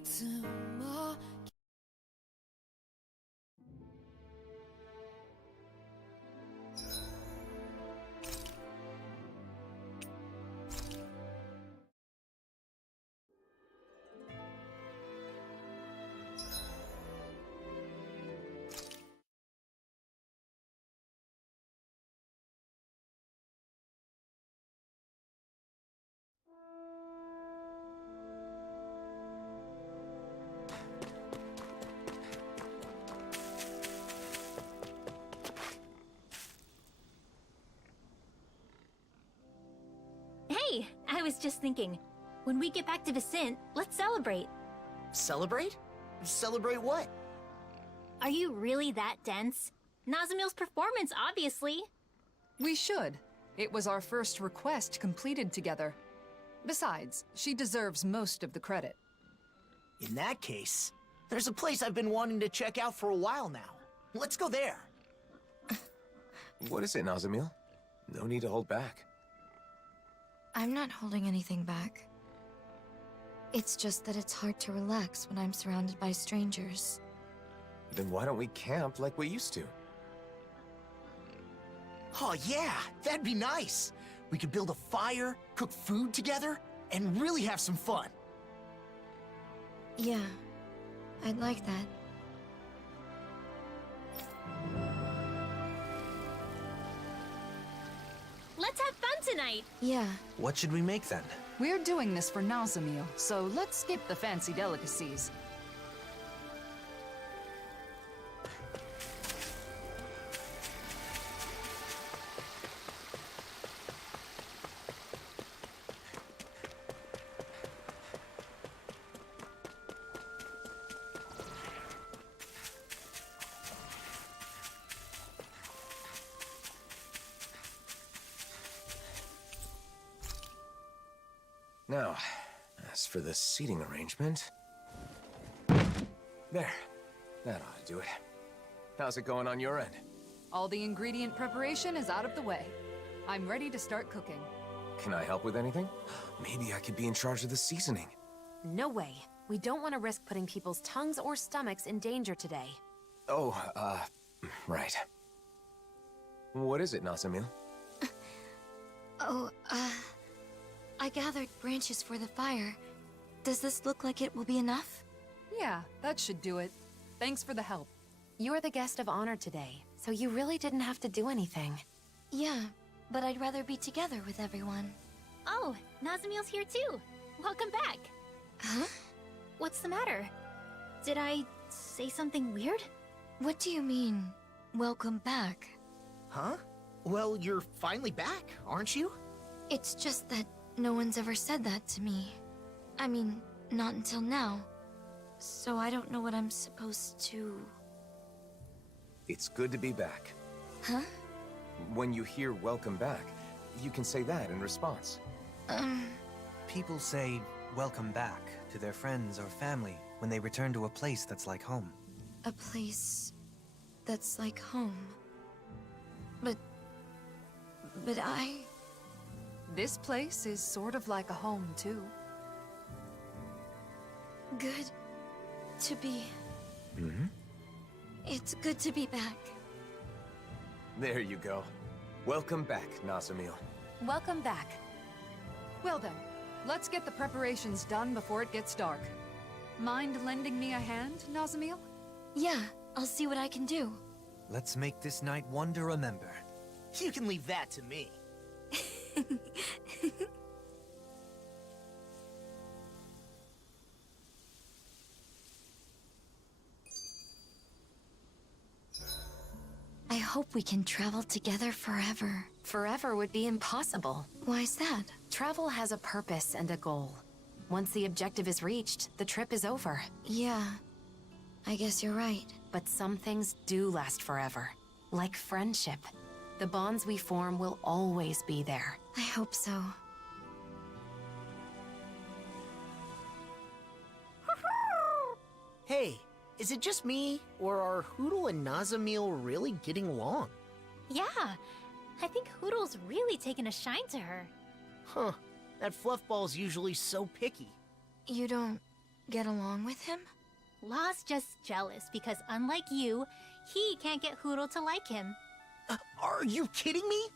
つも Hey, I was just thinking, when we get back to Vicent, let's celebrate. Celebrate? Celebrate what? Are you really that dense? Nazamil's performance, obviously. We should. It was our first request completed together. Besides, she deserves most of the credit. In that case, there's a place I've been wanting to check out for a while now. Let's go there. What is it, Nazamil? No need to hold back. I'm not holding anything back. It's just that it's hard to relax when I'm surrounded by strangers. Then why don't we camp like we used to? Oh yeah, that'd be nice. We could build a fire, cook food together, and really have some fun. Yeah, I'd like that. Let's have fun tonight! Yeah, What should we make then? We're doing this for Nazamil, so let's skip the fancy delicacies. Now, as for the seating arrangement... There. That ought to do it. How's it going on your end? All the ingredient preparation is out of the way. I'm ready to start cooking. Can I help with anything? Maybe I could be in charge of the seasoning. No way. We don't want to risk putting people's tongues or stomachs in danger today. Oh, right. What is it, Nazamil? oh, I gathered branches for the fire. Does this look like it will be enough? Yeah, that should do it. Thanks for the help. You're the guest of honor today, so you really didn't have to do anything. Yeah, but I'd rather be together with everyone. Oh, Nazamil's here too! Welcome back! Huh? What's the matter? Did I say something weird? What do you mean, welcome back? Huh? Well, you're finally back, aren't you? It's just that no one's ever said that to me. I mean, not until now. So I don't know what I'm supposed to... It's good to be back. Huh? When you hear welcome back, you can say that in response. People say welcome back to their friends or family when they return to a place that's like home. A place that's like home. But I... This place is sort of like a home, too. Good to be... Mm-hmm. It's good to be back. There you go. Welcome back, Nazamil. Welcome back. Well then, let's get the preparations done before it gets dark. Mind lending me a hand, Nazamil? Yeah, I'll see what I can do. Let's make this night one to remember. You can leave that to me. I hope we can travel together forever. Forever would be impossible. Why's that? Travel has a purpose and a goal. Once the objective is reached, the trip is over. Yeah, I guess you're right. But some things do last forever. Like friendship. The bonds we form will always be there. I hope so. Hey, is it just me, or are Hootle and Nazamil really getting along? Yeah, I think Hoodle's really taken a shine to her. Huh, that fluffball's usually so picky. You don't get along with him? Law's just jealous because, unlike you, he can't get Hootle to like him. Are you kidding me?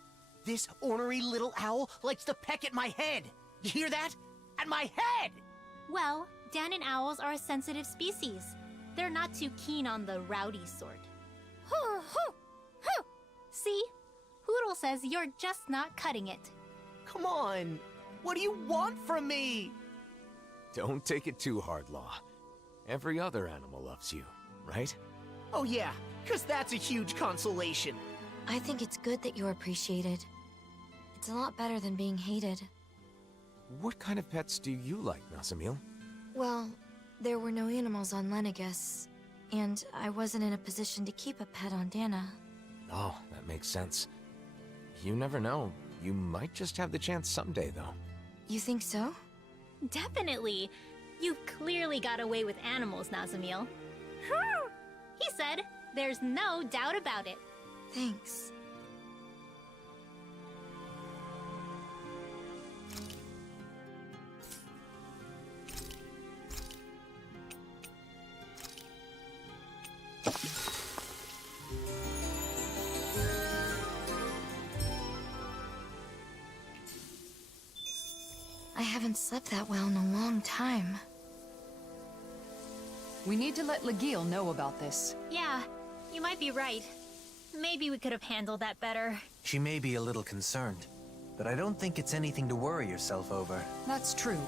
This ornery little owl likes to peck at my head. You hear that? At my head! Well, Danon owls are a sensitive species. They're not too keen on the rowdy sort. Hoo, hoo, hoo! See? Hootle says you're just not cutting it. Come on. What do you want from me? Don't take it too hard, Law. Every other animal loves you, right? Oh yeah, 'cause that's a huge consolation. I think it's good that you're appreciated. It's a lot better than being hated. What kind of pets do you like, Nasamil? Well, there were no animals on Lenegus, and I wasn't in a position to keep a pet on Dana. Oh, that makes sense. You never know. You might just have the chance someday, though. You think so? Definitely. You've clearly got away with animals, Nazamil. He said, there's no doubt about it. Thanks. I haven't slept that well in a long time. We need to let Legil know about this. Yeah, you might be right. Maybe we could have handled that better. She may be a little concerned, but I don't think it's anything to worry yourself over. That's true.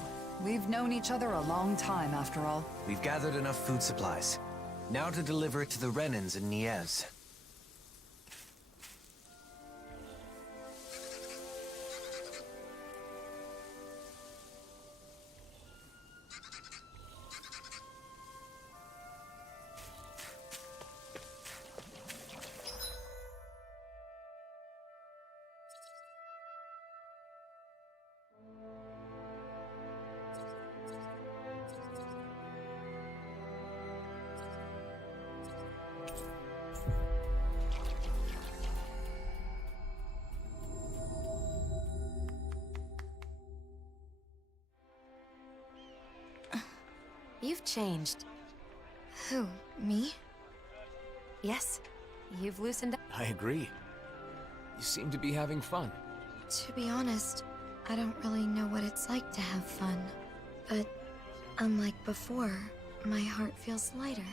We've known each other a long time, after all. We've gathered enough food supplies. Now to deliver it to the Renans in Niez. You've changed. Who, me? Yes, you've loosened up. I agree. You seem to be having fun. To be honest, I don't really know what it's like to have fun. But unlike before, my heart feels lighter.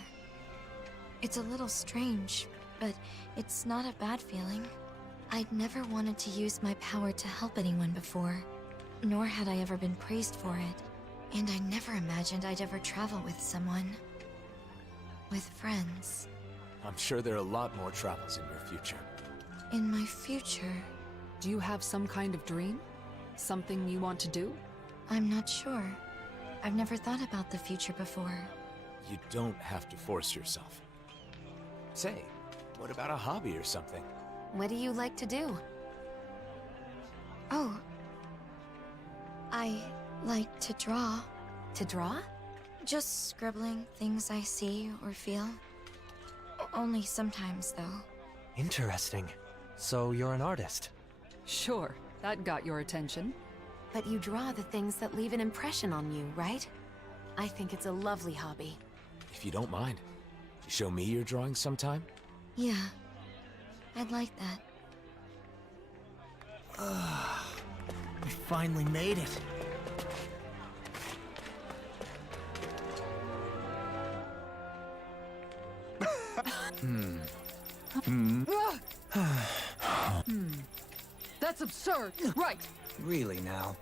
It's a little strange, but it's not a bad feeling. I'd never wanted to use my power to help anyone before, nor had I ever been praised for it. And I never imagined I'd ever travel with someone. With friends. I'm sure there are a lot more travels in your future. In my future, Do you have some kind of dream? Something you want to do? I'm not sure. I've never thought about the future before. You don't have to force yourself. Say, what about a hobby or something? What do you like to do? Oh. I like to draw. To draw? Just scribbling things I see or feel. Only sometimes, though. Interesting. So you're an artist? Sure, that got your attention. But you draw the things that leave an impression on you, right? I think it's a lovely hobby. If you don't mind, show me your drawings sometime? Yeah. I'd like that. We finally made it. That's absurd! Right! Really now?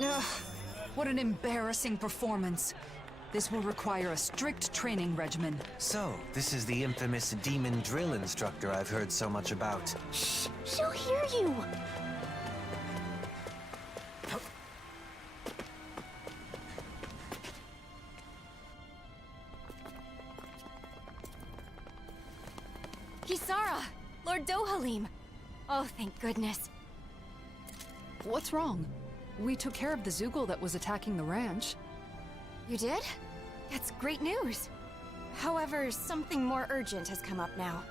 Ugh, what an embarrassing performance. This will require a strict training regimen. So, this is the infamous demon drill instructor I've heard so much about. Shh! She'll hear you! Kisara! Lord Dohalim! Oh, thank goodness. What's wrong? We took care of the Zoogle that was attacking the ranch. You did? That's great news. However, something more urgent has come up now.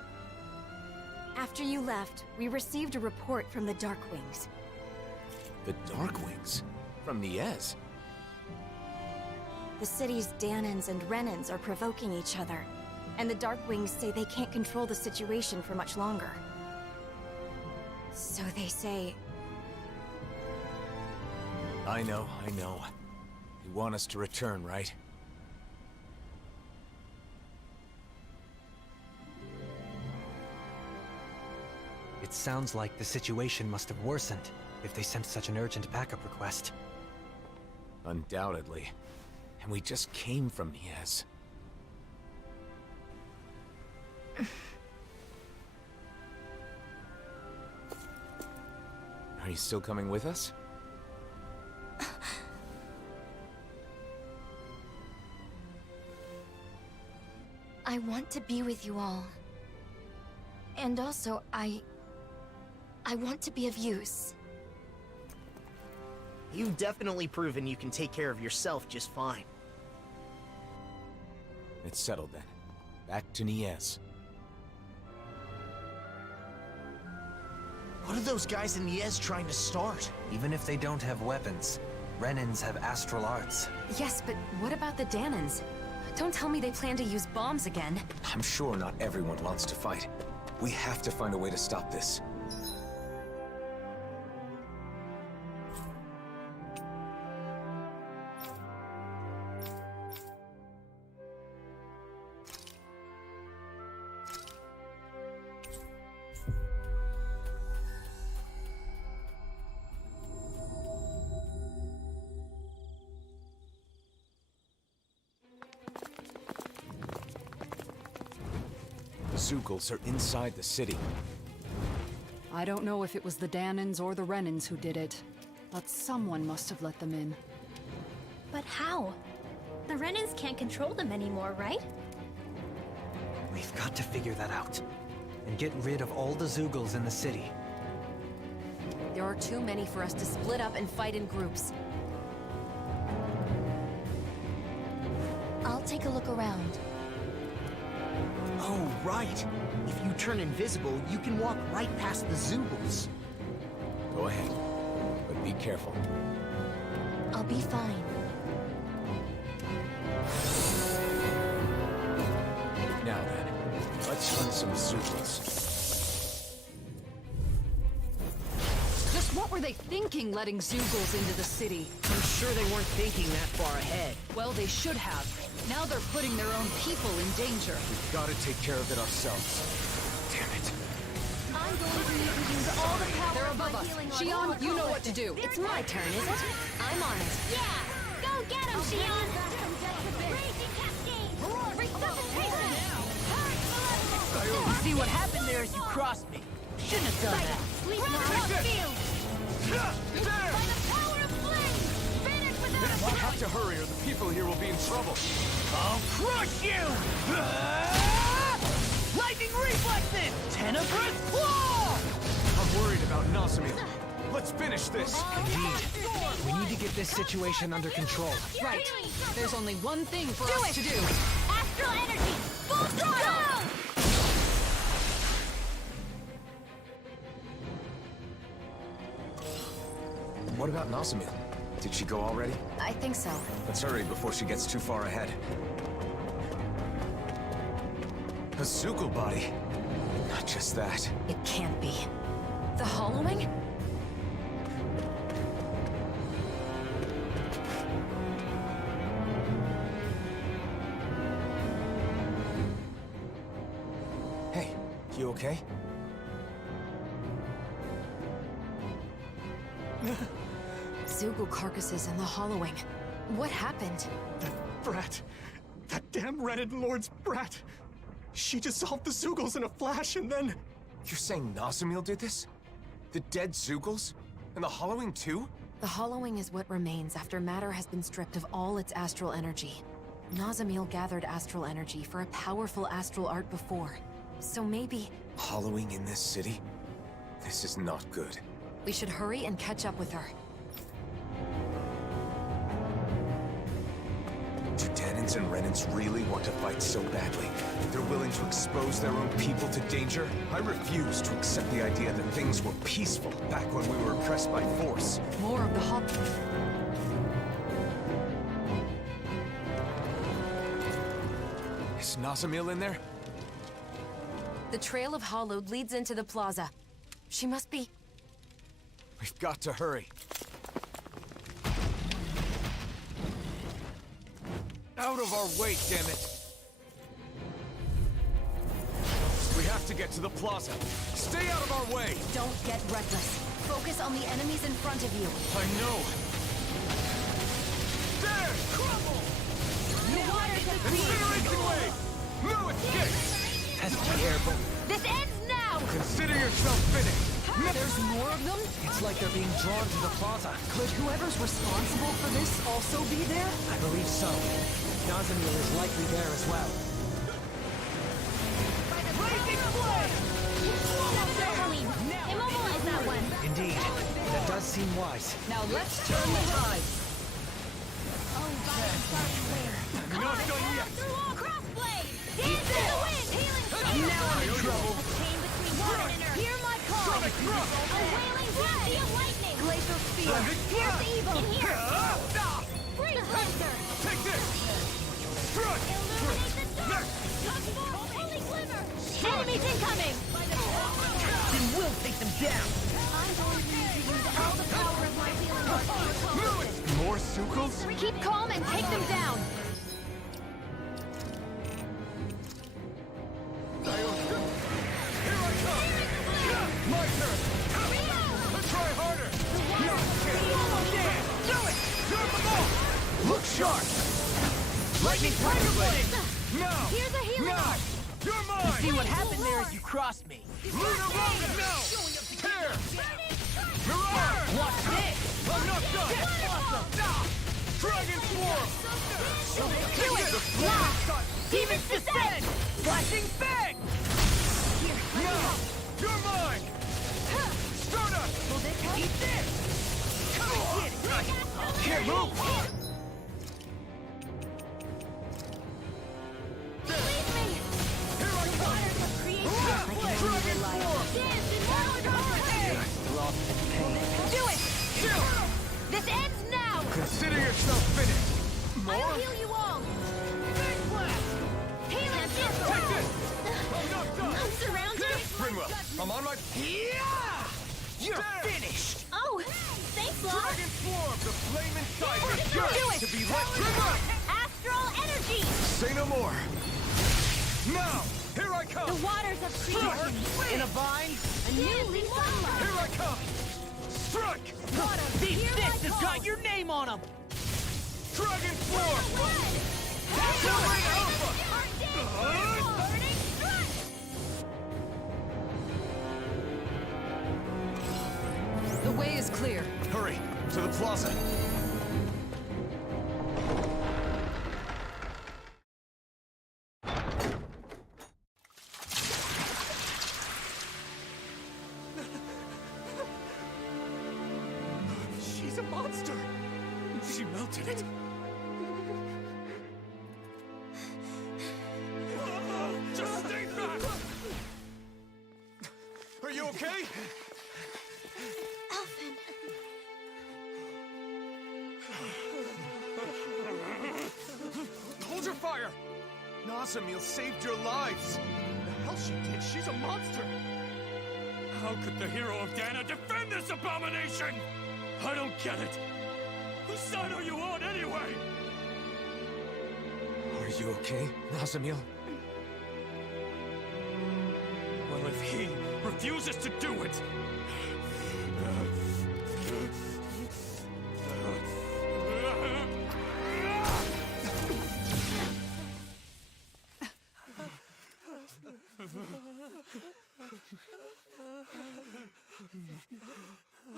After you left, we received a report from the Darkwings. The Darkwings? From Niez? The city's Danans and Renans are provoking each other, and the Darkwings say they can't control the situation for much longer. So they say... I know. You want us to return, right? It sounds like the situation must have worsened if they sent such an urgent backup request. Undoubtedly. And we just came from Niez. Are you still coming with us? I want to be with you all. And also, I want to be of use. You've definitely proven you can take care of yourself just fine. It's settled then. Back to Niez. What are those guys in Niez trying to start? Even if they don't have weapons, Renans have astral arts. Yes, but what about the Danans? Don't tell me they plan to use bombs again. I'm sure not everyone wants to fight. We have to find a way to stop this. Zeugles are inside the city. I don't know if it was the Danans or the Renans who did it, but someone must have let them in. But how? The Renans can't control them anymore, right? We've got to figure that out. And get rid of all the Zeugles in the city. There are too many for us to split up and fight in groups. I'll take a look around. Oh, right. If you turn invisible, you can walk right past the Zeugles. Go ahead, but be careful. I'll be fine. Now then, let's hunt some Zeugles. Just what were they thinking letting Zeugles into the city? I'm sure they weren't thinking that far ahead. Well, they should have. Now they're putting their own people in danger. We've got to take care of it ourselves. Damn it. I'm going to need to use all the power They're of my above us. healing on Shion, all you know what to do. It's my turn, is it? I'm on it. Yeah! Go get him, Shion! Raging Cascade! Resuscitation! See what happened there as you crossed me. Shouldn't have done that. Sleep now! By the power of flame! Finish without a We have to hurry or the people here will be in trouble. I'll crush you! Lightning reflexes! Tenebrous claw! I'm worried about Nazamil. Let's finish this. Indeed. We need to get this situation under control. Right. There's only one thing for us to do. Astral energy! Full throttle! What about Nazamil? Did she go already? I think so. Let's hurry before she gets too far ahead. A Zeugl body. Not just that. It can't be. The Hollowing? Hey, you okay? Zeugl carcasses and the Hollowing. What happened? Brat. That damn Reddit Lord's brat. She dissolved the Zeugles in a flash and then... You're saying Nazamil did this? The dead Zeugles? And the Hollowing too? The Hollowing is what remains after matter has been stripped of all its astral energy. Nazamil gathered astral energy for a powerful astral art before. So maybe... Hollowing in this city? This is not good. we should hurry and catch up with her. Do Danins and Renans really want to fight so badly? They're willing to expose their own people to danger? I refuse to accept the idea that things were peaceful back when we were oppressed by force. More of the hop. Is Nazamil in there? The trail of Hollowed leads into the plaza. She must be... We've got to hurry. Out of our way, damn it! We have to get to the plaza. Stay out of our way! Don't get reckless. Focus on the enemies in front of you. I know! There! Crumble! Incineration wave! No escape! That's terrible. This ends now! Consider yourself finished! There's more of them? It's like they're being drawn to the plaza. Could whoever's responsible for this also be there? I believe so. Nazamil is likely there as well. Celine, immobilize that one. Indeed. That does seem wise. Now let's turn the tide. Not done yet! Through all crossblade! Dance in the wind! Healing flame! Now I'm in trouble. A chain between water and earth. Hear my call! Sonic thrust! A wailing blast of lightning! Glacial Spear! Pierce evil! In here! Freeze Lancer! Take this! Strike! Illuminate the dark! Touch form only glimmer! Enemies incoming! Then we'll take them down. I'm going to need to use all the power of my healing arts to accomplish this. More Sukals? Keep calm and take them down! Here I come! My turn! Let's try harder! Do it! Shoot the ball! Look sharp! Lightning Tiger Blade! Now! Here's a healing Now! art! You're mine! See what happened there as you crossed me. Lunar Rocket now! Here! Mirage! Watch this! I'm not done! Dragon Swarm! Do it! Demons descend! Flashing fang! Now! You're mine! Stardust! Eat this! Can't move! Leave me! Here I come! Dragon Swarm! Dance in water power! Do it! This ends now! Consider yourself finished! I'll More? heal you all! Healing Take fist! this! I'm not done! I'm surrounded! Grinwell, I'm on my... Yeah! You're There! finished! Oh! Thanks, Law! Dragon Swarm, the flame inside is yours Do it! to be let Grinwell! Astral energy! Say no more! Now! Here I come! The waters of creation! In a vine? A new leaf of life! Here I come! Strike! These fists have got your name on them! Dragon Swarm! Accelerate Alpha! The way is clear. Hurry! To the plaza! She's a monster! She melted it! Just stay back! Are you okay? Elfin! Hold your fire! Nazamil saved your lives! The hell she did? She's a monster! How could the hero of Dana defend this abomination? I don't get it! Whose side are you on anyway? Are you okay, Nazamil? Well, if he refuses to do it...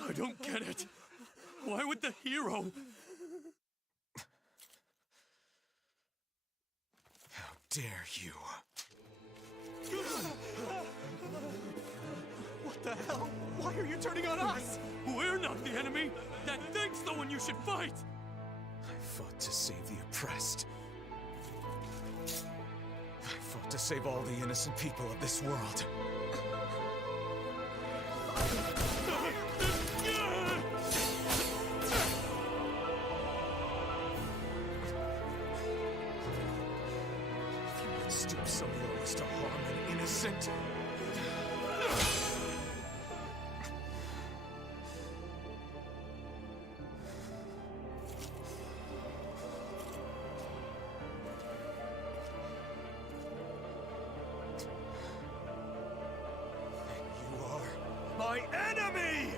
I don't get it. Why would the hero... How dare you? What the hell? Why are you turning on us? We're not the enemy. That thing's the one you should fight. I fought to save the oppressed. I fought to save all the innocent people of this world. If you would stoop so low as to harm an innocent... You are my enemy!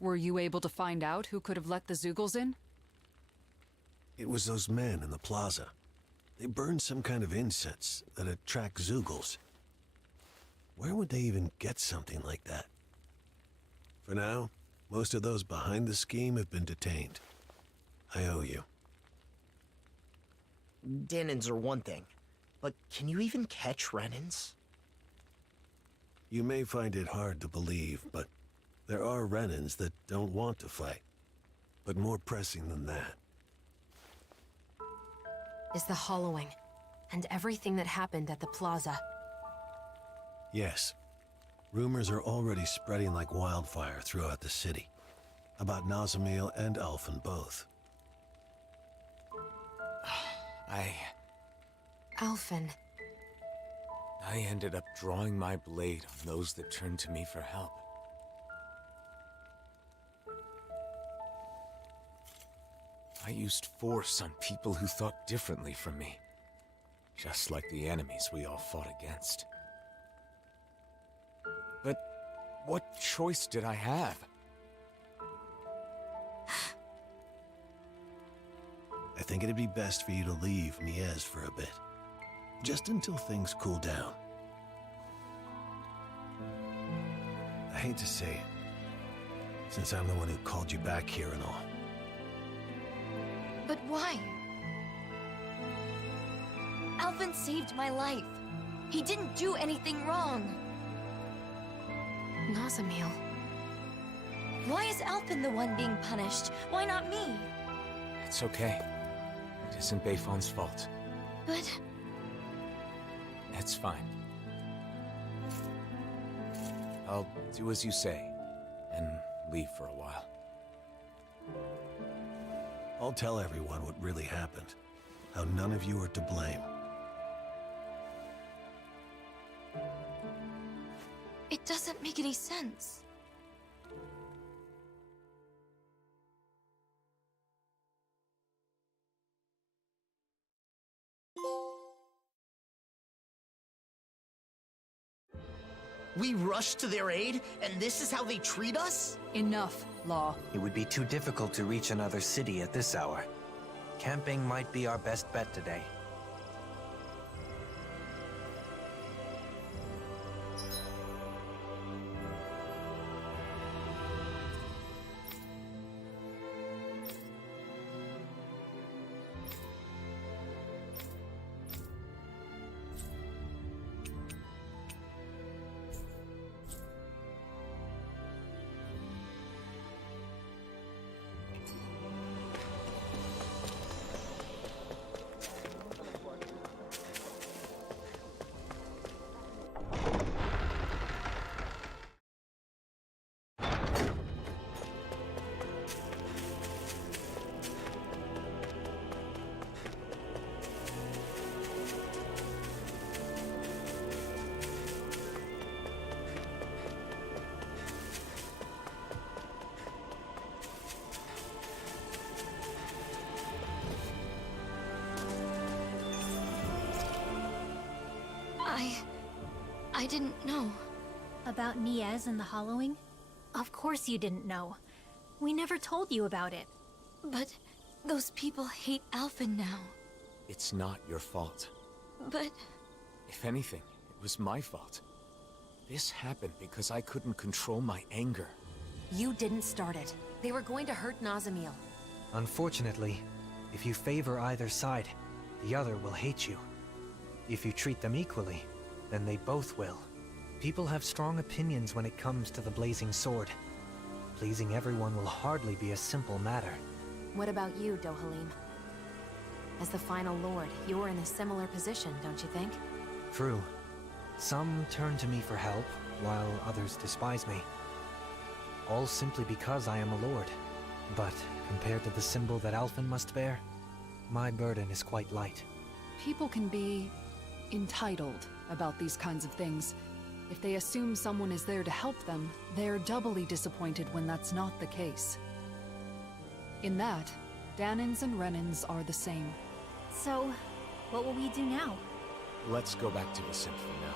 Were you able to find out who could have let the Zeugles in? It was those men in the plaza. They burned some kind of incense that attracts Zeugles. Where would they even get something like that? For now, most of those behind the scheme have been detained. I owe you. Dahnans are one thing, but can you even catch Renans? You may find it hard to believe, but there are Renans that don't want to fight. But more pressing than that Is the hollowing, and everything that happened at the plaza. yes. Rumors are already spreading like wildfire throughout the city. About Nazamil and Alphen both. Alphen. I ended up drawing my blade on those that turned to me for help. I used force on people who thought differently from me. Just like the enemies we all fought against. But what choice did I have? I think it'd be best for you to leave Mies for a bit. Just until things cool down. I hate to say it, since I'm the one who called you back here and all. But why? Alphen saved my life. He didn't do anything wrong. Nazamil. Why is Alphen the one being punished? Why not me? It's okay. It isn't Bayfon's fault. But... It's fine. I'll do as you say, and leave for a while. I'll tell everyone what really happened. How none of you are to blame. doesn't make any sense. We rushed to their aid, and this is how they treat us? Enough, Law. It would be too difficult to reach another city at this hour. Camping might be our best bet today. I didn't know. About Niez and the Hollowing? Of course you didn't know. We never told you about it. But those people hate Alphen now. It's not your fault. But... If anything, it was my fault. This happened because I couldn't control my anger. You didn't start it. They were going to hurt Nazamil. Unfortunately, if you favor either side, the other will hate you. If you treat them equally, then they both will. People have strong opinions when it comes to the Blazing Sword. Pleasing everyone will hardly be a simple matter. What about you, Dohalim? As the final lord, you're in a similar position, don't you think? True. Some turn to me for help, while others despise me. All simply because I am a lord. But compared to the symbol that Alphen must bear, my burden is quite light. People can be entitled about these kinds of things. If they assume someone is there to help them, they're doubly disappointed when that's not the case. In that, Dahnans and Renans are the same. So, what will we do now? Let's go back to the synth for now.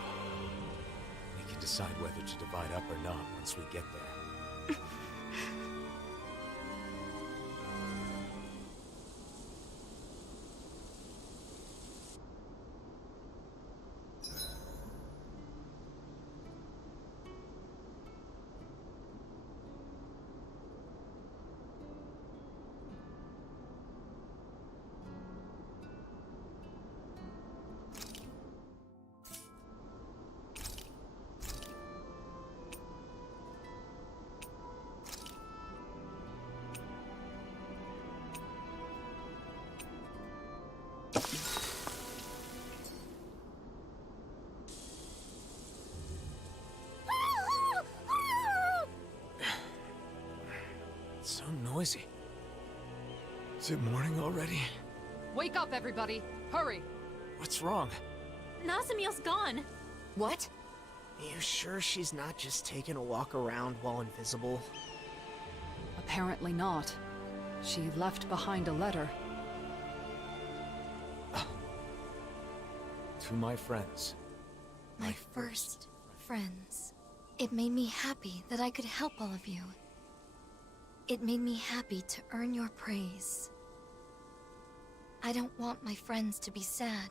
We can decide whether to divide up or not once we get there. So noisy. Is it morning already? Wake up, everybody! Hurry! What's wrong? Nazamil's gone! What? You sure she's not just taking a walk around while invisible? Apparently not. She left behind a letter. To my friends. My first friends. It made me happy that I could help all of you. It made me happy to earn your praise. I don't want my friends to be sad.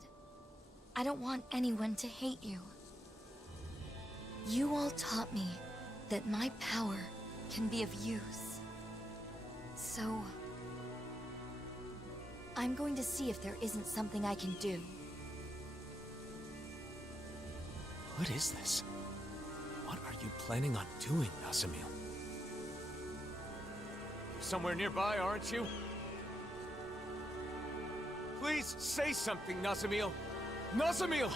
I don't want anyone to hate you. You all taught me that my power can be of use. So... I'm going to see if there isn't something I can do. What is this? What are you planning on doing, Nazamil? You're somewhere nearby, aren't you? Please say something, Nazamil! Nazamil!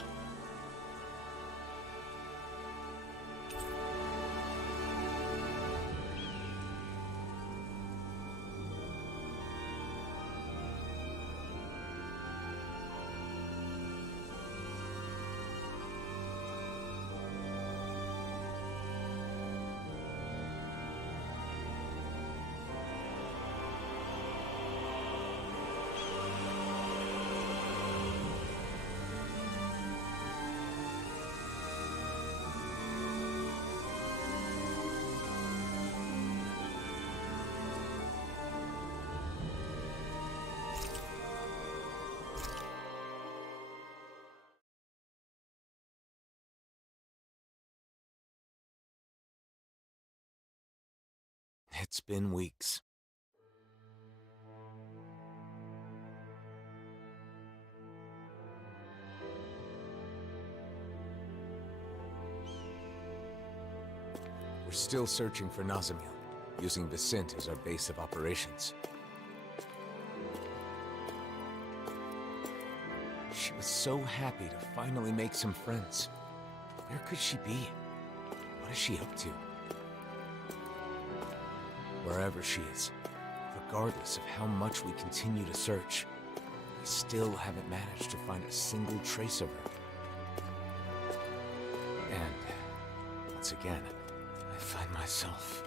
It's been weeks. We're still searching for Nazamil, using Vicent as our base of operations. She was so happy to finally make some friends. Where could she be? What is she up to? Wherever she is, regardless of how much we continue to search, we still haven't managed to find a single trace of her. And, once again, I find myself...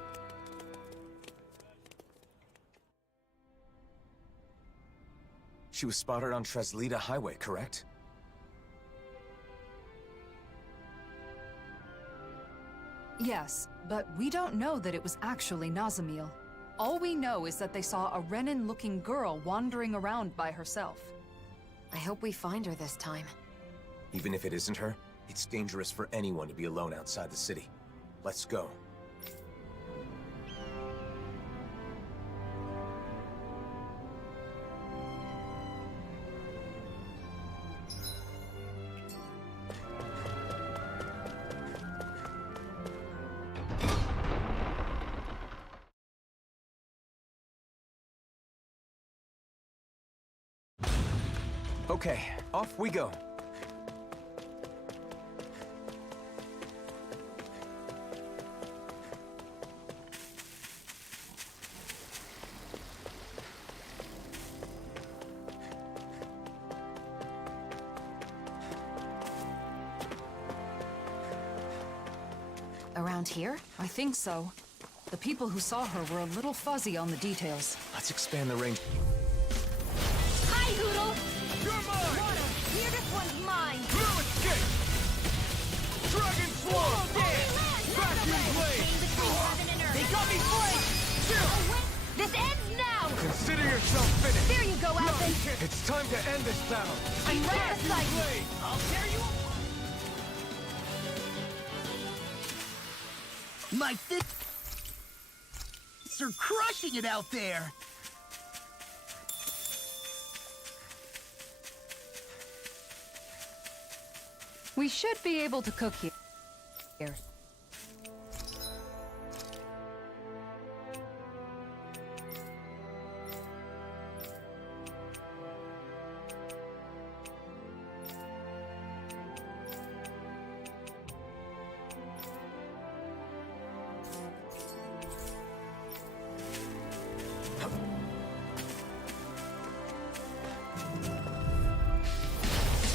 She was spotted on Treslita Highway, correct? Yes, but we don't know that it was actually Nazamil. All we know is that they saw a Renin-looking girl wandering around by herself. I hope we find her this time. Even if it isn't her, it's dangerous for anyone to be alone outside the city. Let's go. Okay, off we go. Around here? I think so. The people who saw her were a little fuzzy on the details. Let's expand the range. Hi, Hoodle! You're mine! Water, here, this one's mine! No escape! Dragon Swarm! Vacuum Blade! They got me flanked! Oh, wait! This ends now! Consider yourself finished! There you go, Alvin! It's time to end this battle! I'm right beside you! Blade! I'll tear you apart! My fists are crushing it out there! We should be able to cook here.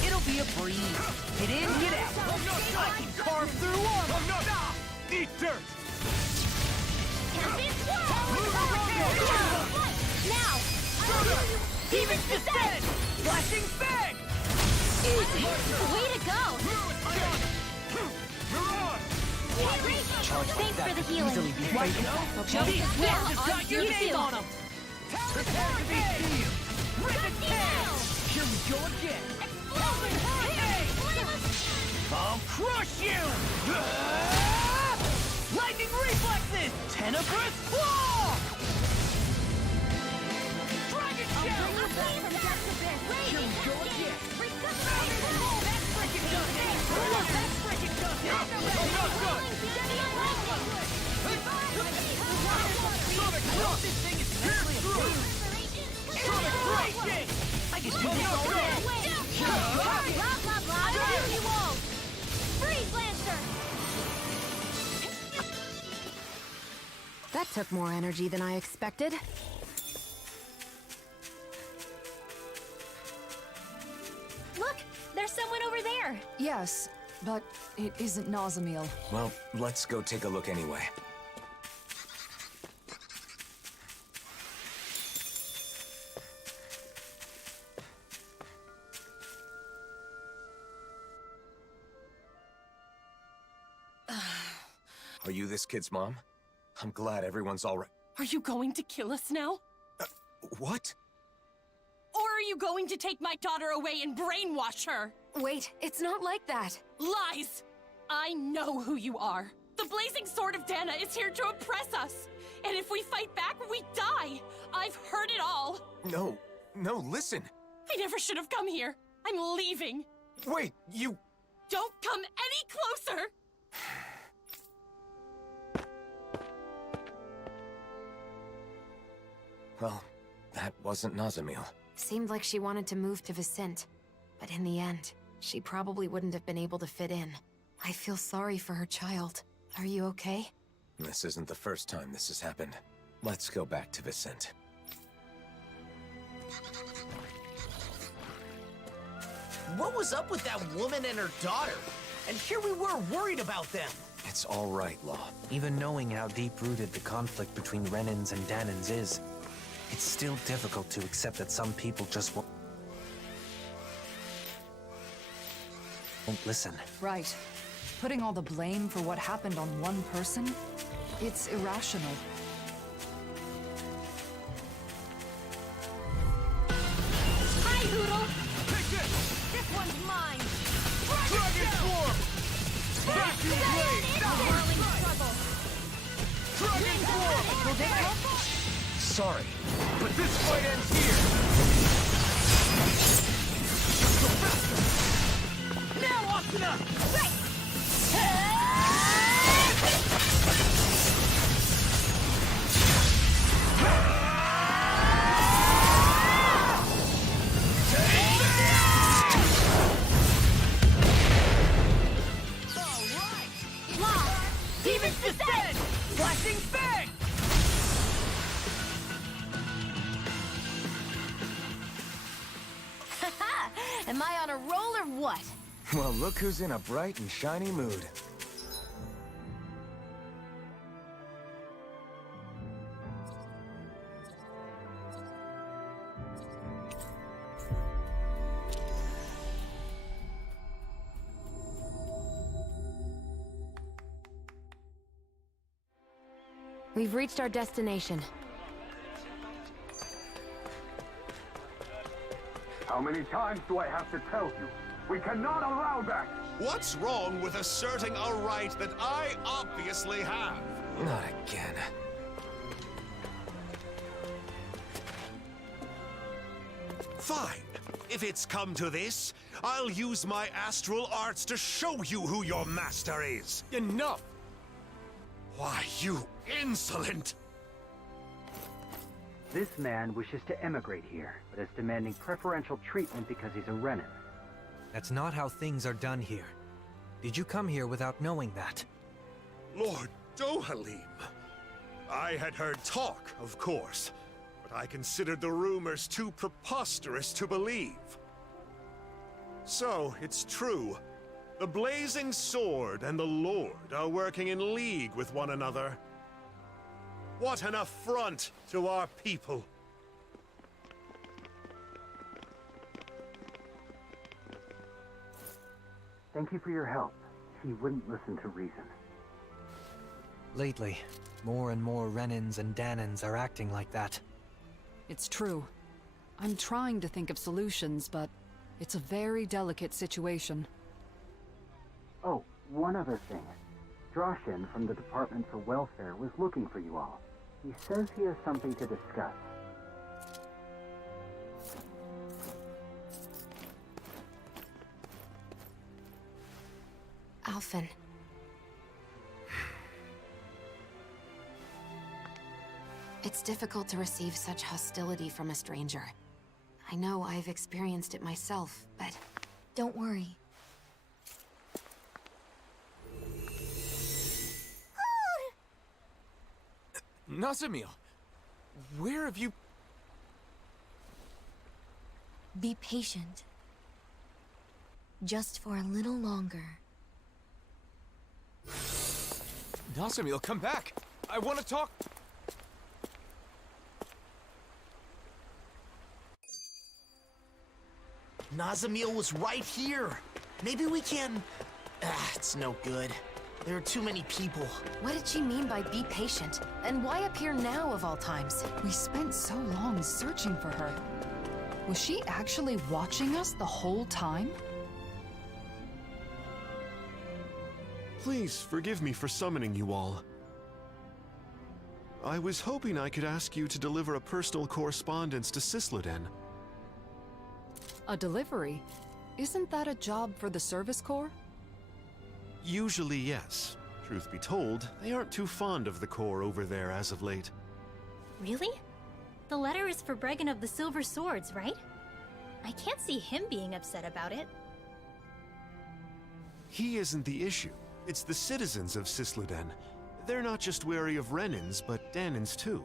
It'll be a breeze. Get in, get out. I can carve through armor. Eat dirt! Now! Demons descend! Flashing fang! Easy! Way to go! Thanks for the healing. Yeah, just got your name on them. Prepare to be sealed. Rip it down! Here we go again. I'll crush you! Lightning reflexes! Tenebrous claw! Dragon shell! Here we go again! That's freaking does it! That's freaking does it! I'm not done! Sonic Rock! This thing is seriously approved! Sonic Racing! I can do this all day! Blah, blah, blah. You won't. Freeze, Lancer! That took more energy than I expected. Look, there's someone over there. Yes, but it isn't Nazamil. Well, let's go take a look anyway. Are you this kid's mom? I'm glad everyone's all right. Are you going to kill us now? What? Or are you going to take my daughter away and brainwash her? Wait, it's not like that. Lies! I know who you are. The Blazing Sword of Dana is here to oppress us. And if we fight back, we die! I've heard it all! No, listen. I never should have come here. I'm leaving. Wait, you... Don't come any closer! Well, that wasn't Nazamil. Seemed like she wanted to move to Vicente, but in the end, she probably wouldn't have been able to fit in. I feel sorry for her child. Are you okay? This isn't the first time this has happened. Let's go back to Vicente. What was up with that woman and her daughter? And here we were worried about them. It's all right, Law. Even knowing how deep-rooted the conflict between Renans and Danans is, it's still difficult to accept that some people just won't listen. Right. Putting all the blame for what happened on one person, it's irrational. Hi, Hoodle! Take this! This one's mine! Dragon Form! Vacuum Blade! Whirling struggle! Dragon Form! Will this help? Sorry, but this fight ends here! Now, Asuna! Right! Demon's Descent! Flashing Fang! Am I on a roll or what? Well, look who's in a bright and shiny mood. We've reached our destination. How many times do I have to tell you? We cannot allow that! What's wrong with asserting a right that I obviously have? Not again. Fine. If it's come to this, I'll use my astral arts to show you who your master is. Enough! Why, you insolent! This man wishes to emigrate here, but is demanding preferential treatment because he's a Renan. That's not how things are done here. Did you come here without knowing that? Lord Dohalim. I had heard talk, of course, but I considered the rumors too preposterous to believe. So, it's true. The Blazing Sword and the Lord are working in league with one another. What an affront to our people! Thank you for your help. He wouldn't listen to reason. Lately, more and more Renans and Danans are acting like that. It's true. I'm trying to think of solutions, but it's a very delicate situation. Oh, one other thing. Droshin from the Department for Welfare was looking for you all. He says he has something to discuss. Alphen. It's difficult to receive such hostility from a stranger. I know I've experienced it myself, but... Don't worry. Nazamil, where have you... Be patient. Just for a little longer. Nazamil, come back! I want to talk... Nazamil was right here. Maybe we can... it's no good. There are too many people. What did she mean by be patient? And why appear now of all times? We spent so long searching for her. Was she actually watching us the whole time? Please forgive me for summoning you all. I was hoping I could ask you to deliver a personal correspondence to Sysloden. A delivery? Isn't that a job for the Service Corps? Usually, yes. Truth be told, they aren't too fond of the Corps over there as of late. Really? The letter is for Bregan of the Silver Swords, right? I can't see him being upset about it. He isn't the issue. It's the citizens of Sysloden. They're not just wary of Renans, but Dahnans too.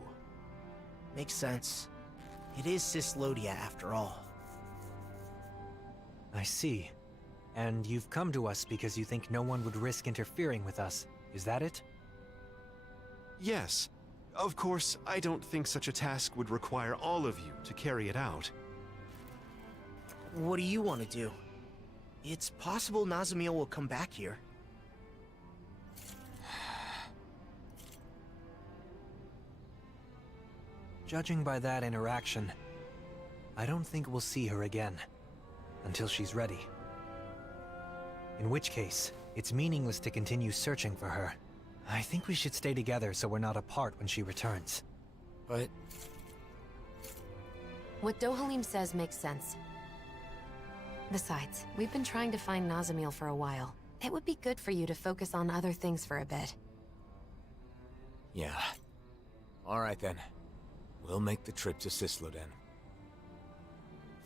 Makes sense. It is Cyslodia after all. I see. And you've come to us because you think no one would risk interfering with us, is that it? Yes. Of course, I don't think such a task would require all of you to carry it out. What do you want to do? It's possible Nazamiel will come back here. Judging by that interaction, I don't think we'll see her again. Until she's ready. In which case, it's meaningless to continue searching for her. I think we should stay together so we're not apart when she returns. But... What Dohalim says makes sense. Besides, we've been trying to find Nazamiel for a while. It would be good for you to focus on other things for a bit. Yeah. Alright then. We'll make the trip to Sysloden.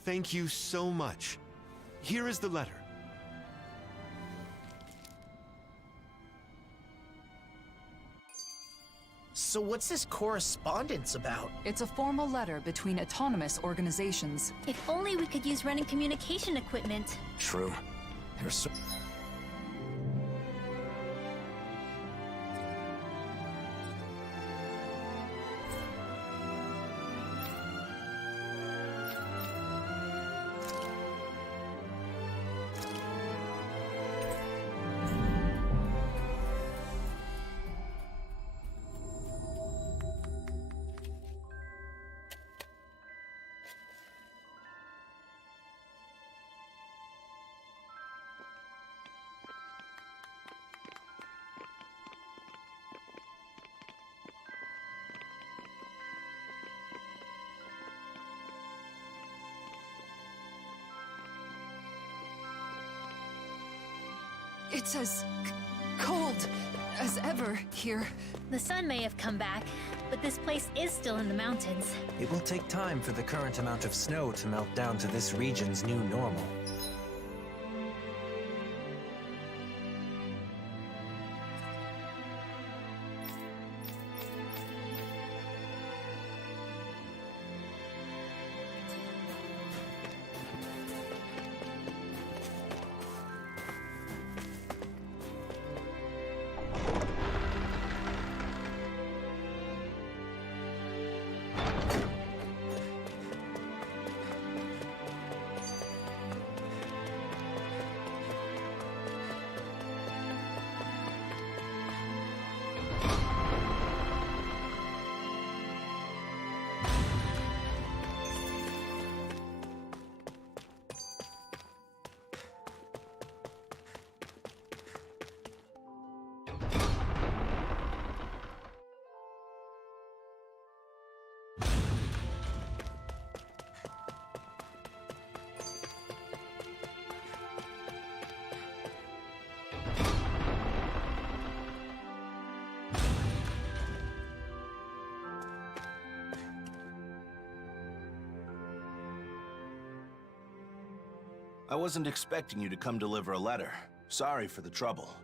Thank you so much. Here is the letter. So what's this correspondence about? It's a formal letter between autonomous organizations. If only we could use Renan communication equipment. True. There's so... It's as cold as ever here. The sun may have come back, but this place is still in the mountains. It will take time for the current amount of snow to melt down to this region's new normal. I wasn't expecting you to come deliver a letter. Sorry for the trouble.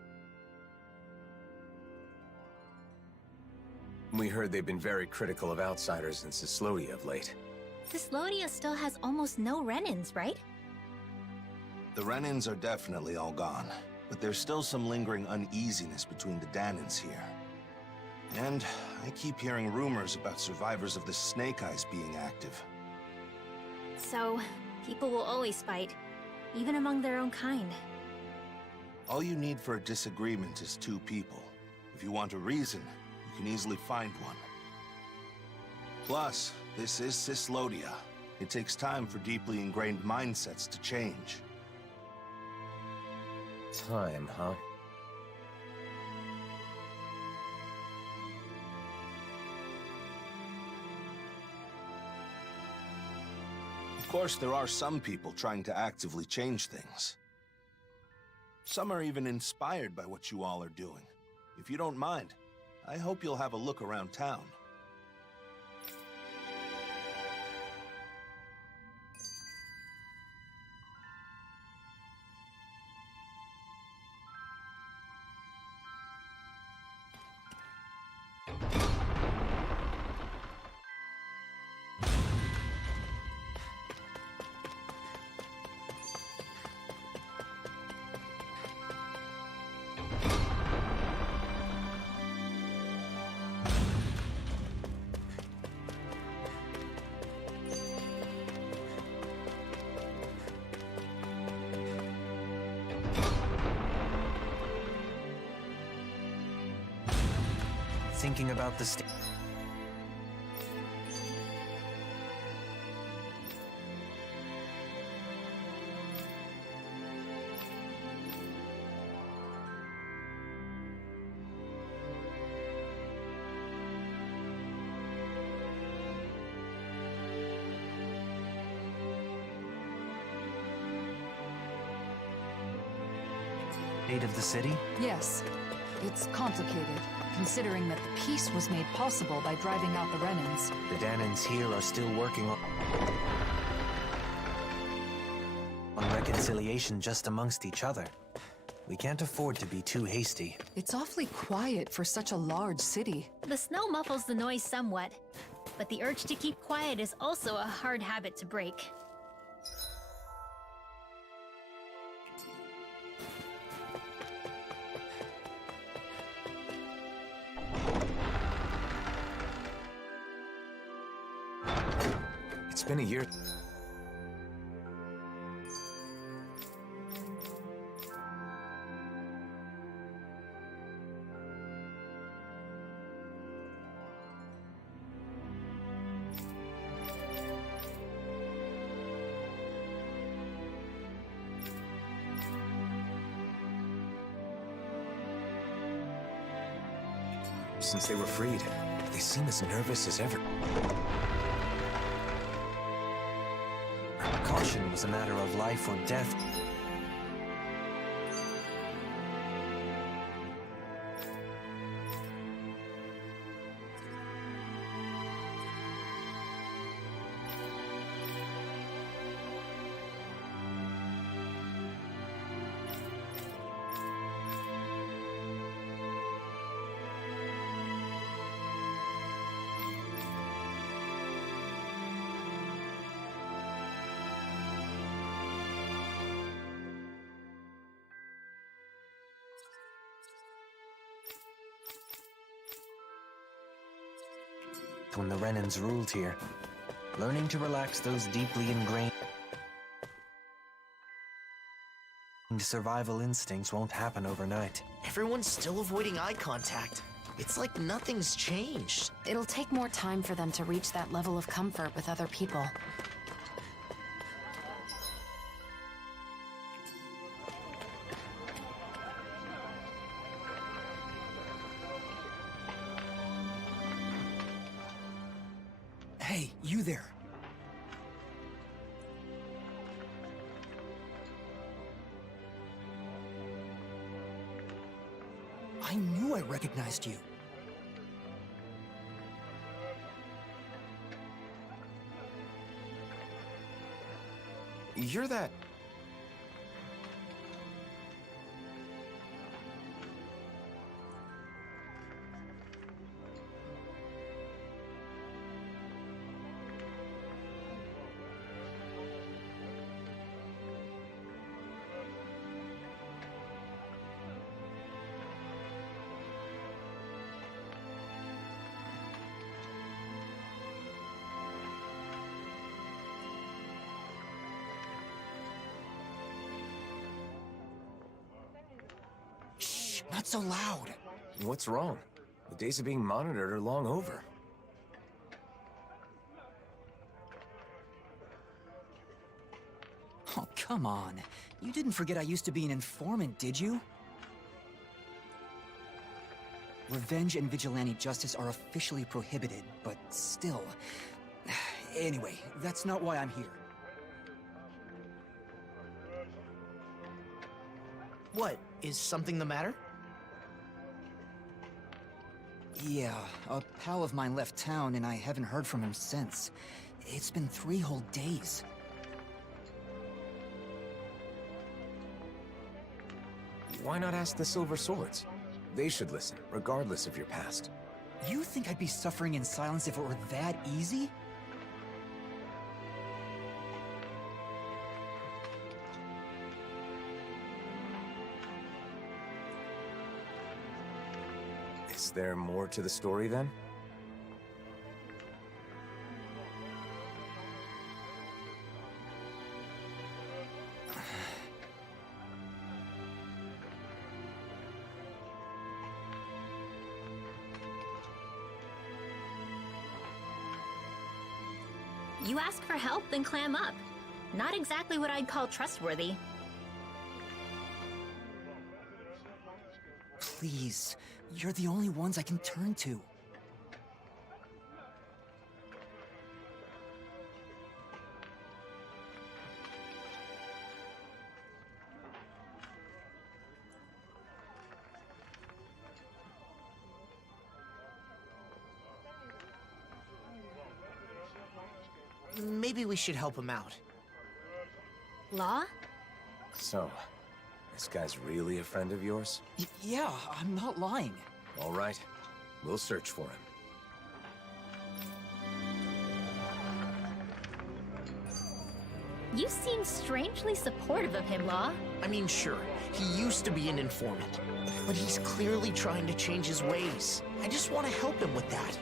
We heard they've been very critical of outsiders in Cyslodia of late. Cyslodia still has almost no Renans, right? The Renans are definitely all gone, but there's still some lingering uneasiness between the Dahnans here. And I keep hearing rumors about survivors of the Snake Eyes being active. So, people will always fight, even among their own kind. All you need for a disagreement is two people. If you want a reason, you can easily find one. Plus, this is Cyslodia. It takes time for deeply ingrained mindsets to change. Time, huh? Of course, there are some people trying to actively change things. Some are even inspired by what you all are doing. If you don't mind, I hope you'll have a look around town. Thinking about the state of the city? Yes. It's complicated, considering that the peace was made possible by driving out the Renans. The Danans here are still working on reconciliation just amongst each other. We can't afford to be too hasty. It's awfully quiet for such a large city. The snow muffles the noise somewhat, but the urge to keep quiet is also a hard habit to break. It's been a year. Since they were freed, they seem as nervous as ever. Caution was a matter of life or death. When the Renans ruled here, learning to relax those deeply ingrained survival instincts won't happen overnight. Everyone's still avoiding eye contact. It's like nothing's changed. It'll take more time for them to reach that level of comfort with other people. Hey, you there. I knew I recognized you. You're that... Not so loud. What's wrong? The days of being monitored are long over. Oh, come on. You didn't forget I used to be an informant, did you? Revenge and vigilante justice are officially prohibited, but still... Anyway, that's not why I'm here. What? Is something the matter? Yeah, a pal of mine left town and I haven't heard from him since. It's been 3 whole days. Why not ask the Silver Swords? They should listen, regardless of your past. You think I'd be suffering in silence if it were that easy? Is there more to the story then? You ask for help, then clam up. Not exactly what I'd call trustworthy. Please, you're the only ones I can turn to. Maybe we should help him out. Law? So, this guy's really a friend of yours? Yeah, I'm not lying. All right, we'll search for him. You seem strangely supportive of him, Law. I mean, sure, he used to be an informant, but he's clearly trying to change his ways. I just want to help him with that.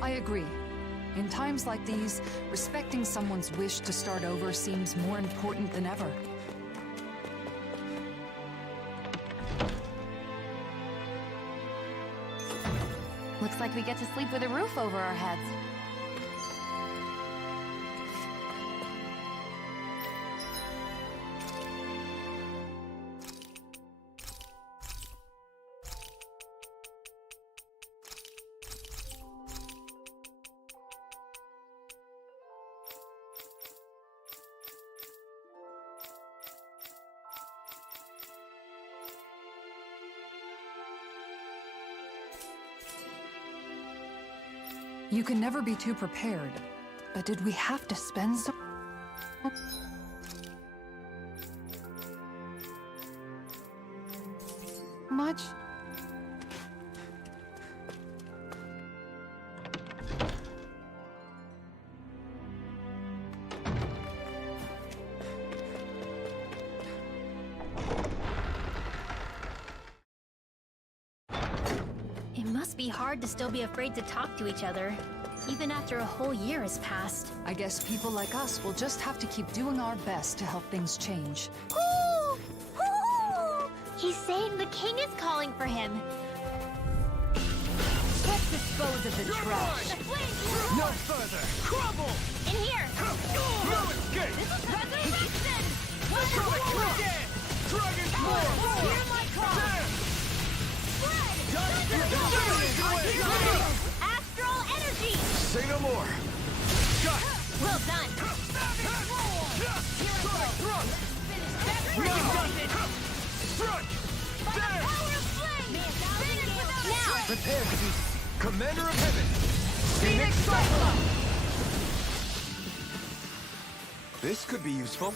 I agree. In times like these, respecting someone's wish to start over seems more important than ever. Looks like we get to sleep with a roof over our heads. You can never be too prepared, but did we have to spend so much? It must be hard to still be afraid to talk to each other, even after a whole year has passed. I guess people like us will just have to keep doing our best to help things change. Ooh! Ooh! He's saying the king is calling for him. Let's dispose of the trash. The flames! No further! Crumble! In here! No escape! This is resurrection! Again! Dragon form! Hear my call! Astral energy! Say no more! Well done! Now! Prepare to be Commander of Heaven! Phoenix Cyclone! This could be useful.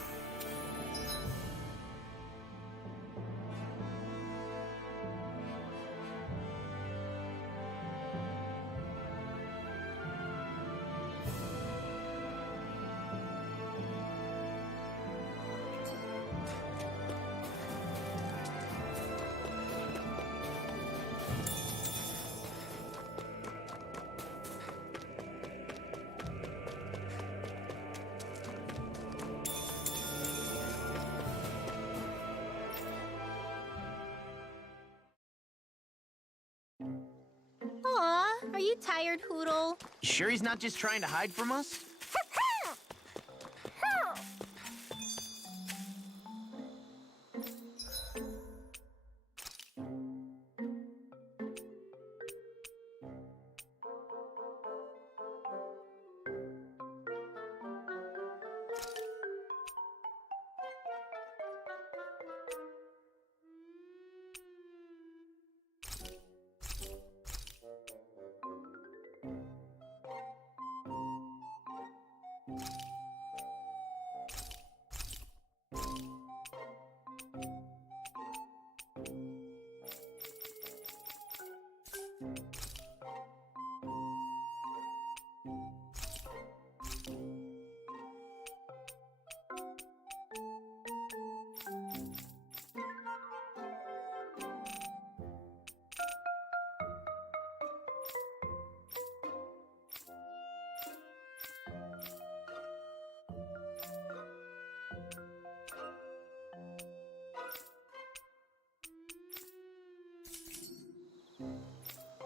Aw, are you tired, Hootle? You sure he's not just trying to hide from us?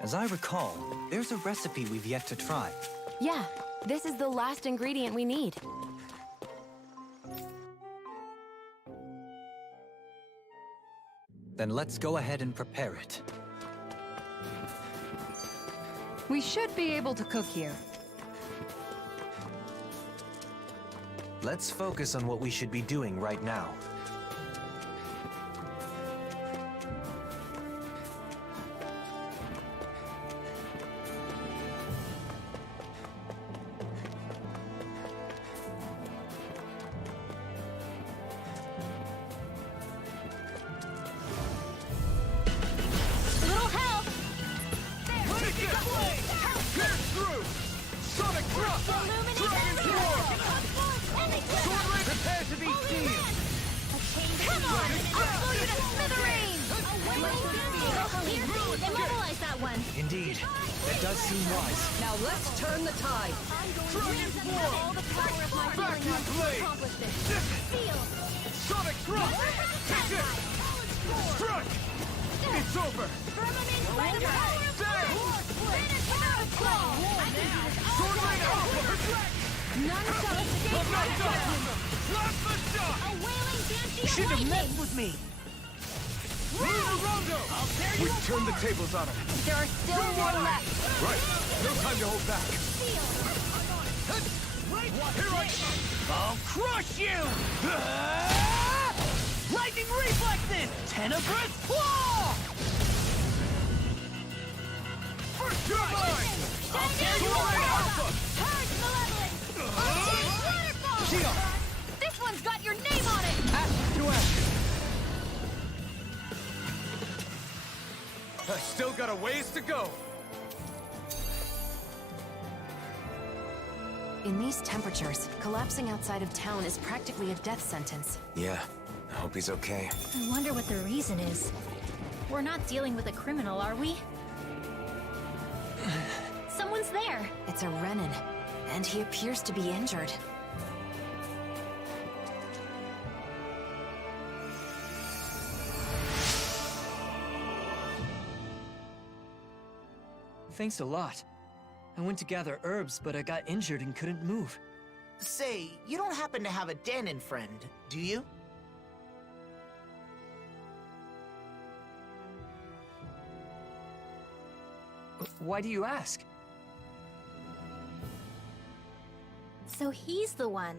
As I recall, there's a recipe we've yet to try. Yeah, this is the last ingredient we need. Then let's go ahead and prepare it. We should be able to cook here. Let's focus on what we should be doing right now. Little help! Let it get blade! Pierce through! Sonic thrust! Dragon sword! Prepare to be sealed! Come on! I'll blow you to smithereens! Immobilize that one. Indeed, that does seem wise. Now let's turn the tide! Dragon All the power of my healing Vacuum arts to blade! accomplish this! Seal! Sonic thrust! Take it! Strike! It's over! Sword rain alpha! None shall escape my judgment! Plasma shot! A wailing dancing You shouldn't have messed with me! We've turned the tables on him. There are still more left! Right. No time to hold back. Here I I'll crush you! Lightning reflexes! Tenebrous claw! First try! I'll tear you apart! Purge malevolence! Waterfall! Shield! This one's got your name on it! Ashes to ashes. I still got a ways to go. In these temperatures, collapsing outside of town is practically a death sentence. Yeah, I hope he's okay. I wonder what the reason is. We're not dealing with a criminal, are we? Someone's there. It's a Renin, and he appears to be injured. Thanks a lot. I went to gather herbs, but I got injured and couldn't move. Say, you don't happen to have a Danon friend, do you? Why do you ask? So he's the one.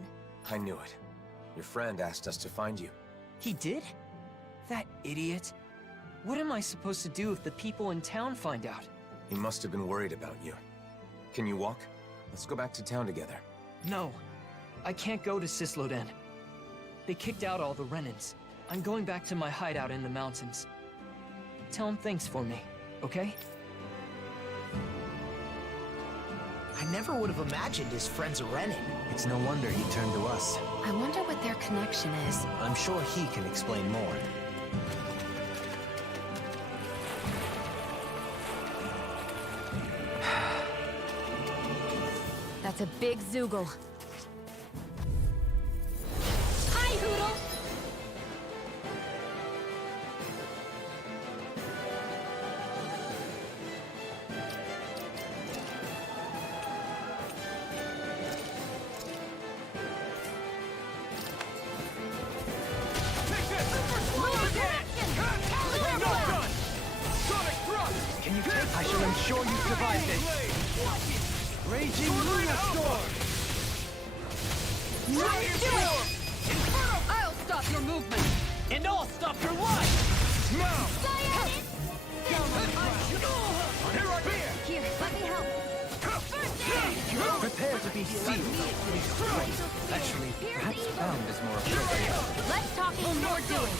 I knew it. Your friend asked us to find you. He did? That idiot. What am I supposed to do if the people in town find out? He must have been worried about you. Can you walk? Let's go back to town together. No. I can't go to Sisloden. They kicked out all the Renins. I'm going back to my hideout in the mountains. Tell him thanks for me, okay? I never would have imagined his friend's a Renin. It's no wonder he turned to us. I wonder what their connection is. I'm sure he can explain more. That's a big Zoogle. Hi, Hoodle! I shall ensure you survive this. Raging Luna Storm! I'll stop your movement! And I'll stop your life! Now! Here, let me help! Prepare to be sealed. Actually, perhaps bound is more appropriate. Let's talk and more doing!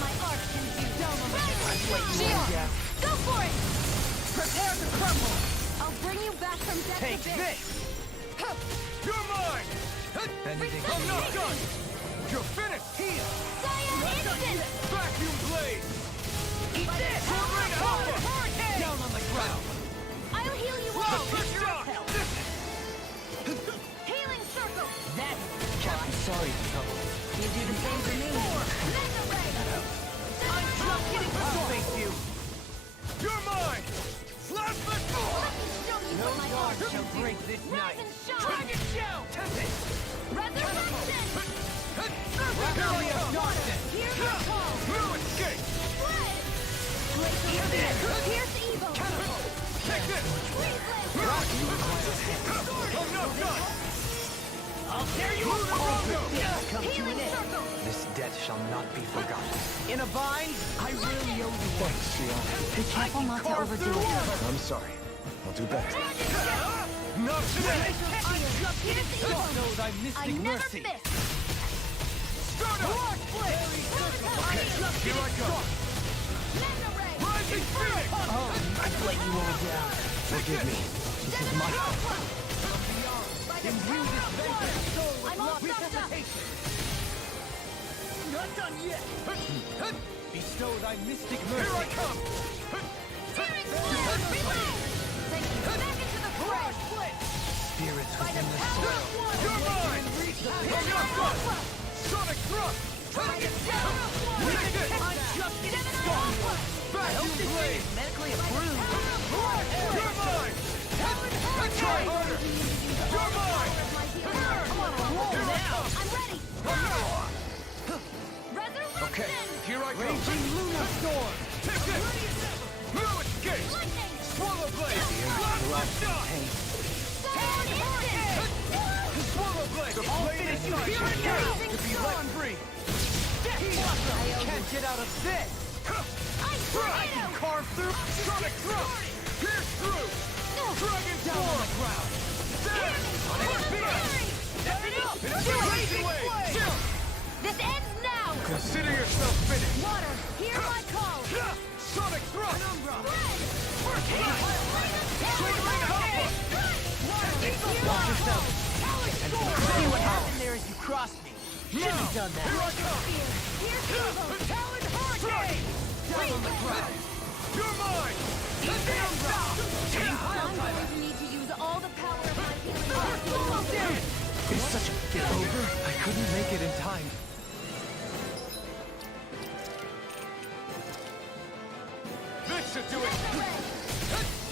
My art can do. Shield! Go for it! Prepare to crumble! I'll bring you back from death Take to this! You're mine! I'm not done! You're finished! Here! Cyan Instant! Vacuum blade! Eat this! Sword alpha! Down on the ground! I'll heal you all! Healing circle! That's I'm sorry for trouble. You do the same to me. Mega ray! I'm just getting I'll face you! You're mine! Flash the No guard shall break this night. Dragon Show! Resurrection! Fury of Darkness! No escape! Here's evil! Take this! I'm not done! I'll tear you apart! Come to an end. This debt shall not be forgotten. In a bind, I really owe you one. Thanks, Shion. Be careful not to overdo it. I'm sorry. I'll do better. Not today! God knows I mystic mercy. Start up! Okay, here I come! Rising Phoenix! I'd let you all down. Forgive me. This is my fault. Imbue this vanquished soul with resuscitation. Not done yet. Bestow thy mystic mercy. Here I come! Spirits within the soul. You're mine! I'm not done! Sonic Thrust! Take it! I'm just getting started. Back you blade! Medically approved. You're mine! Try harder! You're mine! Here I come! I'm ready. Okay, here I go! Raging Lunar Storm. Take this! No escape! Swallow Blade! Blast shot! Swallow Blade! The blade is not to be let free! Can't get out of this. I can carve through! Sonic Thrust! Pierce through! Dragon Down on the ground. There! Sonic Beam! It's a blazing wave! This ends now. Consider yourself finished! Water, hear my call. Sonic Thrust! Watch yourself. See what happened there as you crossed me. Shouldn't have done that. Here I come! Talon Hurricane! Down on the ground. You're mine! I'm going to need to use all the power of my healing. It's such a bit over. I couldn't make it in time. This should do it!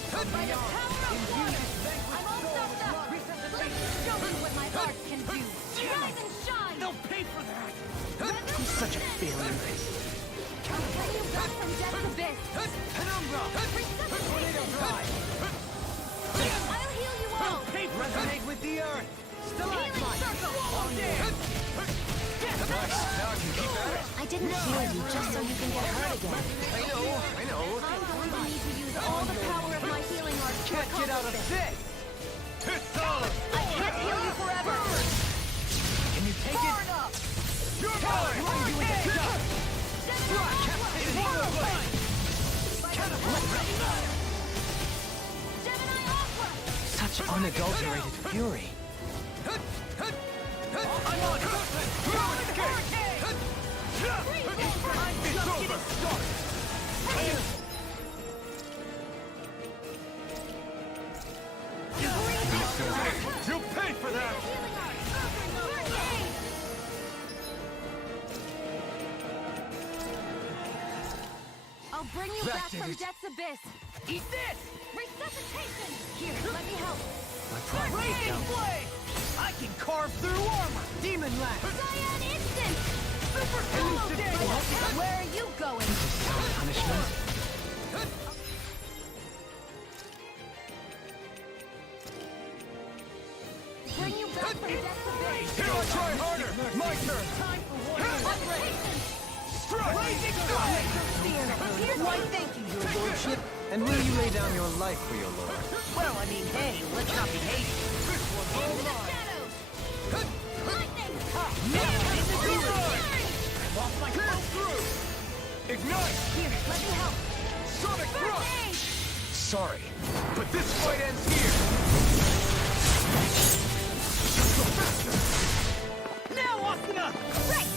By the power of water, I'm all stuffed up. Let's show you what my heart can do. Rise and shine. They'll pay for that! I'm such a failure. I'll bring you back from death's abyss. Penumbra! Tornado Drive. I'll heal you all. Resonate with the earth. Healing Circle. Now I can keep at it! I didn't heal you just so you can get hurt again. I know. I'm going to need to use all the power of my healing arts to Can't get out of accomplish this! Pistol! I can't heal you forever. Can you take it? You're mine! Such unadulterated fury. I'm on it! No escape! It's over! You'll pay for that! I'll bring you back from death's abyss. Eat this! Resuscitation! Here, let me help. My pride goes down. Blade! I can carve through armor! Demon Lash! Cyan Instant! Super Solo Day! Where are you going? Punishment? Bring you back from death's abyss. Here, I'll try harder! My turn! Time for warrior. Strike! Blazing Spear! Why, thank you, your lordship. And will you lay down your life for your lord? Well, I mean, hey, let's not be hasty. Into the shadows! Lightning! I lost my Pierce through! Ignite! Here, let me help. Sonic Thrust! Sorry, but this fight ends here! Now, Asuna! Right!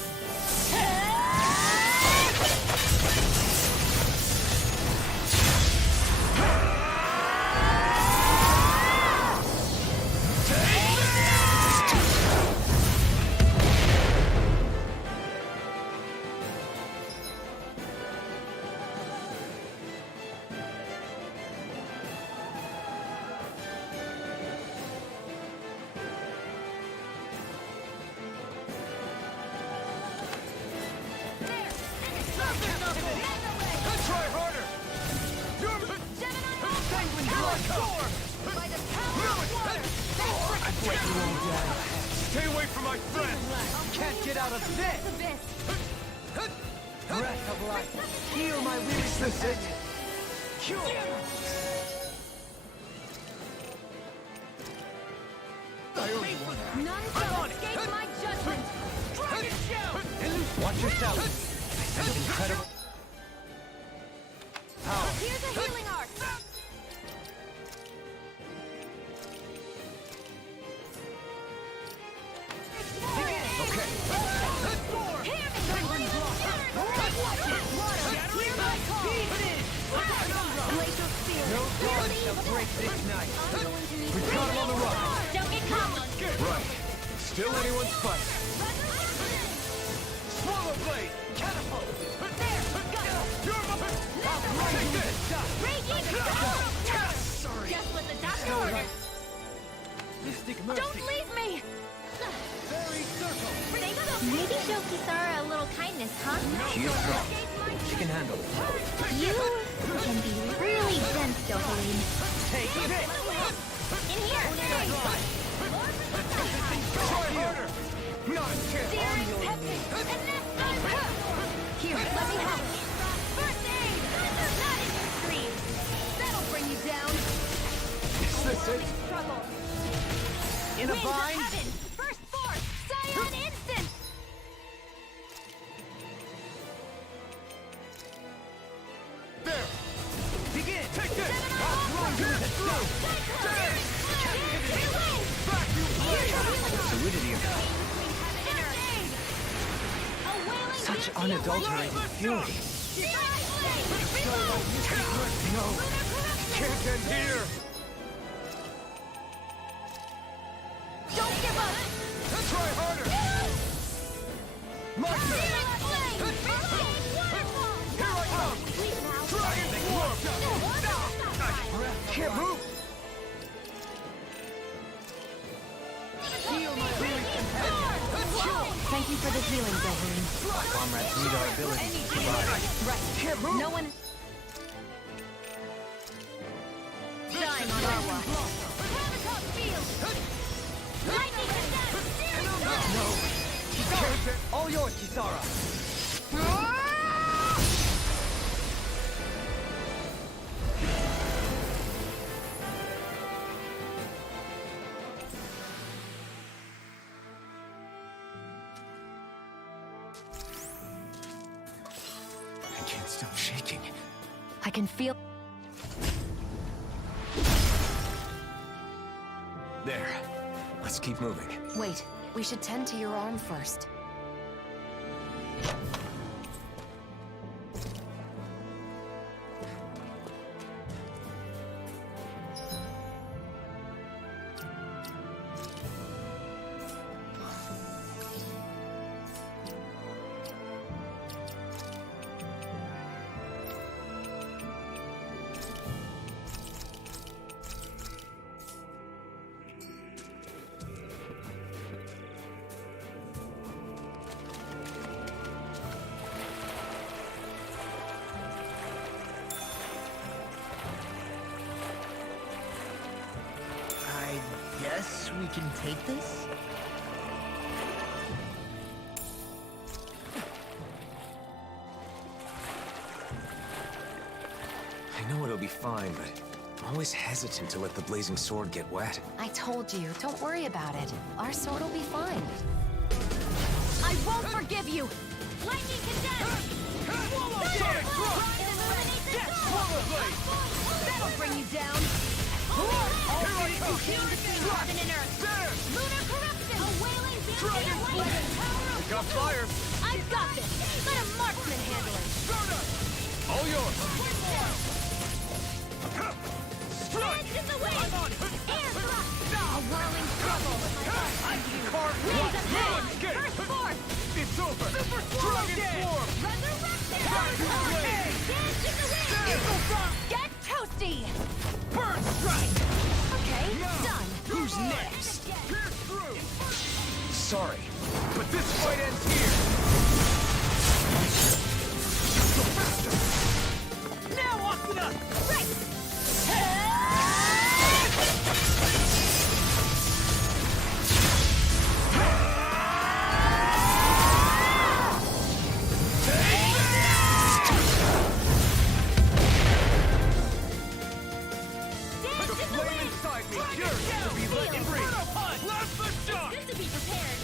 Try harder! Penguin Draco! By the power of water! That's Break you all down. Stay away from my friend! Can't get out of this! Breath of life. Heal my weary companion. None shall escape my judgment! Dragon Shell! Watch yourself. Incredible. Here's a healing arc! No guard shall break this night. We've got him on the run. Don't get caught. Right. Still anyone's fight. Swallow blade. Catapult. There, go! Take this. Raging! Sorry. Just what the doctor ordered. Mystic mercy. Don't leave me! Fairy circle. Maybe show Kisara a little kindness, huh? She's strong. She can handle it. You can be really dense, Dohaline. Take this. In here! Try harder. Not chance. Here, let me help. First aid! Not extreme. That'll bring you down. Is this it? Struggle. In a Wings of bind? heaven! First force! Scion instant! There. Begin. Take this. I'll throw you in the throat. There. Vacuum blade. Solidity of such unadulterated fury. No. Can't end here. Don't give up! Try harder. My turn. Here I come. Dragon Warp. Can't move. Heal my weary companion. Thank you for the healing, Dohaline. My comrades need our ability to survive. Right. Can't move. No one... Time on our watch. Habitat field! Lightning attack! No. Kisara. All yours, Kisara. I can't stop shaking. I can feel... There. Let's keep moving. Wait, we should tend to your arm first. Guess we can take this? I know it'll be fine, but I'm always hesitant to let the blazing sword get wet. I told you, don't worry about it. Our sword will be fine. I won't forgive you! Lightning condemned! That'll bring you down! All you came to see heaven and earth! Lunar corruption! A wailing Dragon blade! Got fire! I've got this! Let a marksman handle it! All yours! Edge in the wind! Air thrust! A whirling struggle! Blaze of heaven! First force! It's over! Super Dragon swarm! Resurrected! Vacuum blade! Dance in the wind! Eagle front! Get toasty! Burn strike! Okay, done! Who's next? Pierce through! Sorry, but this fight ends here! Now off to the right! The flame inside me yearns to be let free! Blast the shot! Good to be prepared.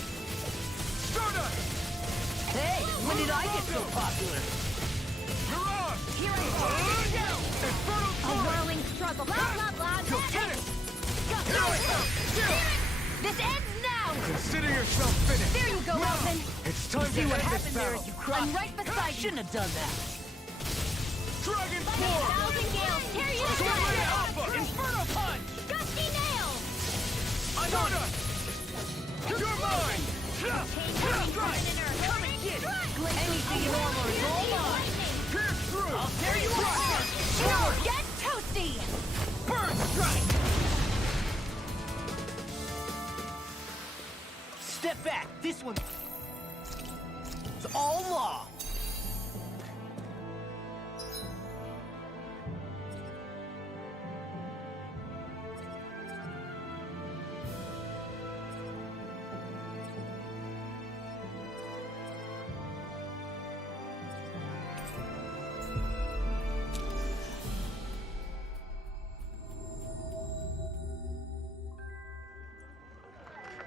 Stardust! Hey, when did I get so popular? Mirage! Here I go. Infernal A Torrent! whirling struggle. Blah, blah, blah. You'll get it! Go. This ends now. Consider yourself finished! There you go, Elfin. It's time See to what end this happened there battle! as you crossed. I'm right beside you. Shouldn't have done that. Dragon Like Form! 1,000 gales. Here you go. Tornado Alpha! Inferno Punch! Gusty nail. Stardust! You're mine! Come and get it. Anything you want is all mine. Pierce through! I'll tear you apart. Sure. Get toasty. Burn strike! Step back. This one's all law.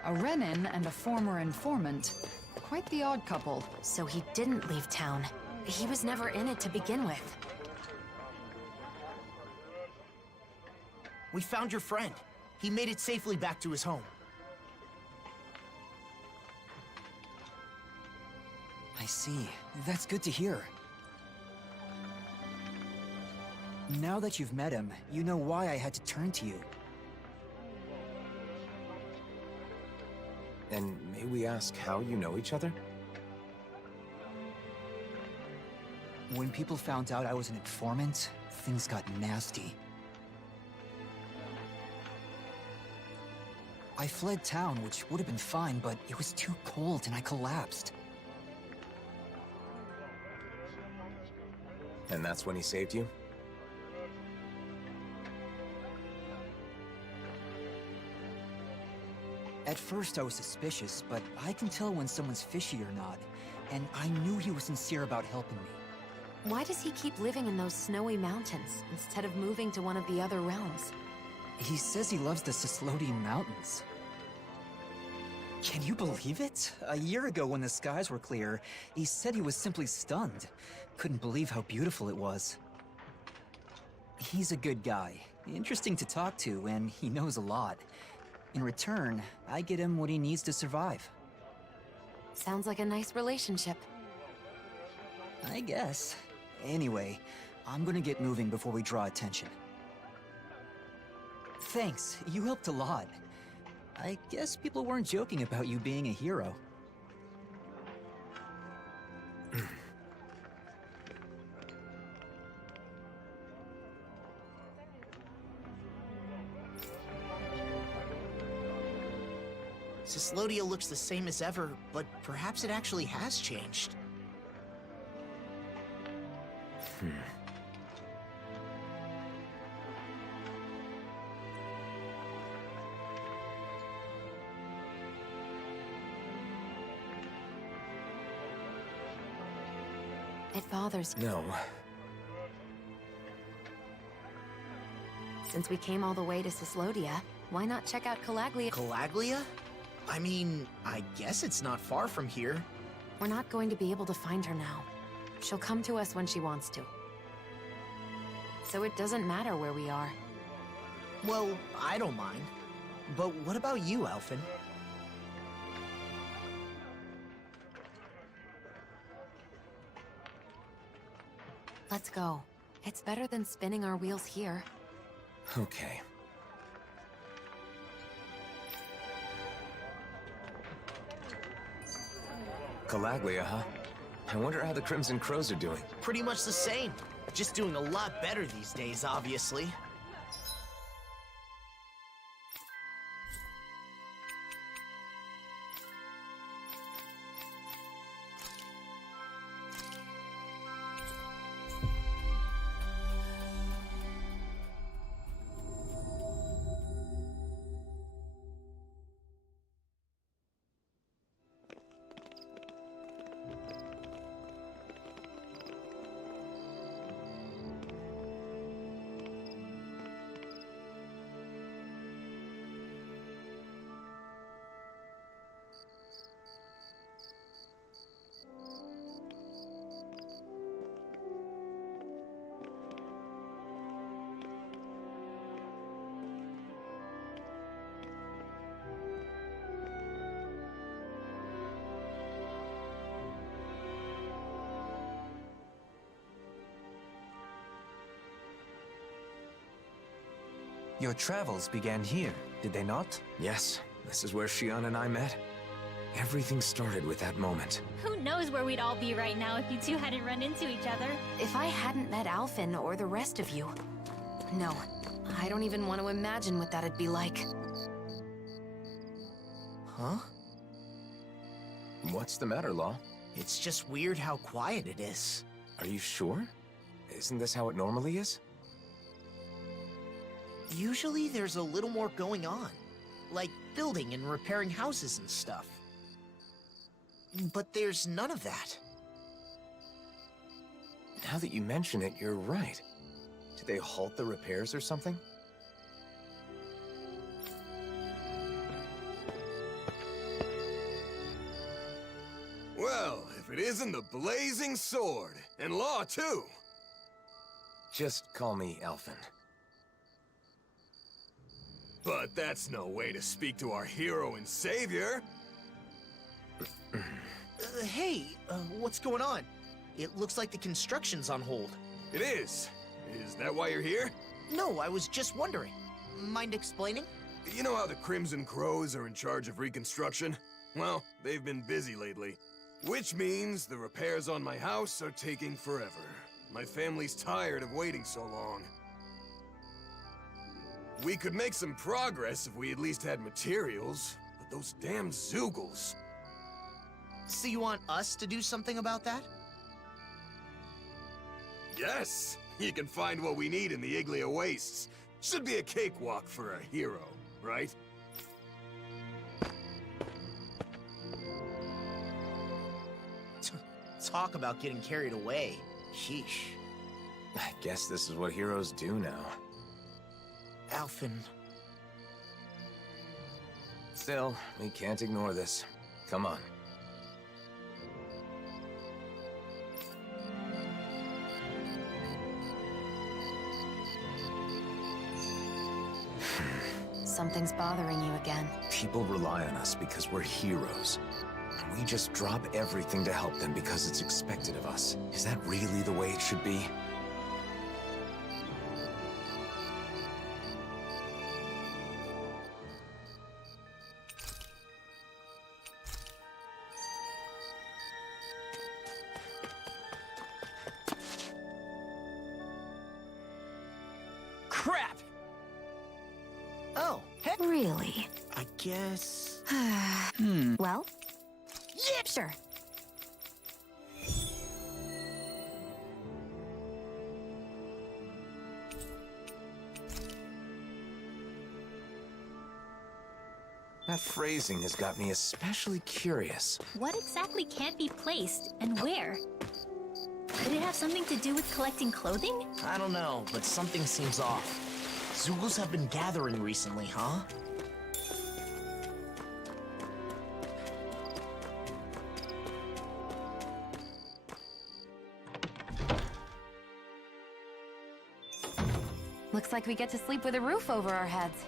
A Renin and a former informant. Quite the odd couple. So he didn't leave town. He was never in it to begin with. We found your friend. He made it safely back to his home. I see. That's good to hear. Now that you've met him, you know why I had to turn to you. And may we ask how you know each other? When people found out I was an informant, things got nasty. I fled town, which would have been fine, but it was too cold and I collapsed. And that's when he saved you? At first I was suspicious, but I can tell when someone's fishy or not, and I knew he was sincere about helping me. Why does he keep living in those snowy mountains instead of moving to one of the other realms? He says he loves the Sislodian Mountains. Can you believe it? A year ago when the skies were clear, he said he was simply stunned. Couldn't believe how beautiful it was. He's a good guy, interesting to talk to, and he knows a lot. In return, I get him what he needs to survive. Sounds like a nice relationship. I guess. Anyway, I'm gonna get moving before we draw attention. Thanks, you helped a lot. I guess people weren't joking about you being a hero. Sislodia looks the same as ever, but perhaps it actually has changed. It bothers me. No. Since we came all the way to Sislodia, why not check out Calaglia? Calaglia? I mean, I guess it's not far from here. We're not going to be able to find her now. She'll come to us when she wants to. So it doesn't matter where we are. Well, I don't mind. But what about you, Alphen? Let's go. It's better than spinning our wheels here. Okay. Calaglia, huh? I wonder how the Crimson Crows are doing. Pretty much the same. Just doing a lot better these days, obviously. Your travels began here, did they not? Yes, this is where Shion and I met. Everything started with that moment. Who knows where we'd all be right now if you two hadn't run into each other? If I hadn't met Alphen or the rest of you... No, I don't even want to imagine what that'd be like. Huh? What's the matter, Law? It's just weird how quiet it is. Are you sure? Isn't this how it normally is? Usually there's a little more going on. Like building and repairing houses and stuff. But there's none of that. Now that you mention it, you're right. Did they halt the repairs or something? Well, if it isn't the Blazing Sword, and Law too! Just call me Alphen. But that's no way to speak to our hero and savior! Hey, what's going on? It looks like the construction's on hold. It is. Is that why you're here? No, I was just wondering. Mind explaining? You know how the Crimson Crows are in charge of reconstruction? Well, they've been busy lately. Which means the repairs on my house are taking forever. My family's tired of waiting so long. We could make some progress if we at least had materials, but those damn Zeugles... So you want us to do something about that? Yes! You can find what we need in the Iglia Wastes. Should be a cakewalk for a hero, right? Talk about getting carried away. Sheesh. I guess this is what heroes do now. Alphen. Still, we can't ignore this. Come on. Something's bothering you again. People rely on us because we're heroes. And we just drop everything to help them because it's expected of us. Is that really the way it should be? Crap! Oh, heck. Really? I guess... Well? Yeah, sure. That phrasing has got me especially curious. What exactly can't be placed, and where? Could it have something to do with collecting clothing? I don't know, but something seems off. Zeugles have been gathering recently, huh? Looks like we get to sleep with a roof over our heads.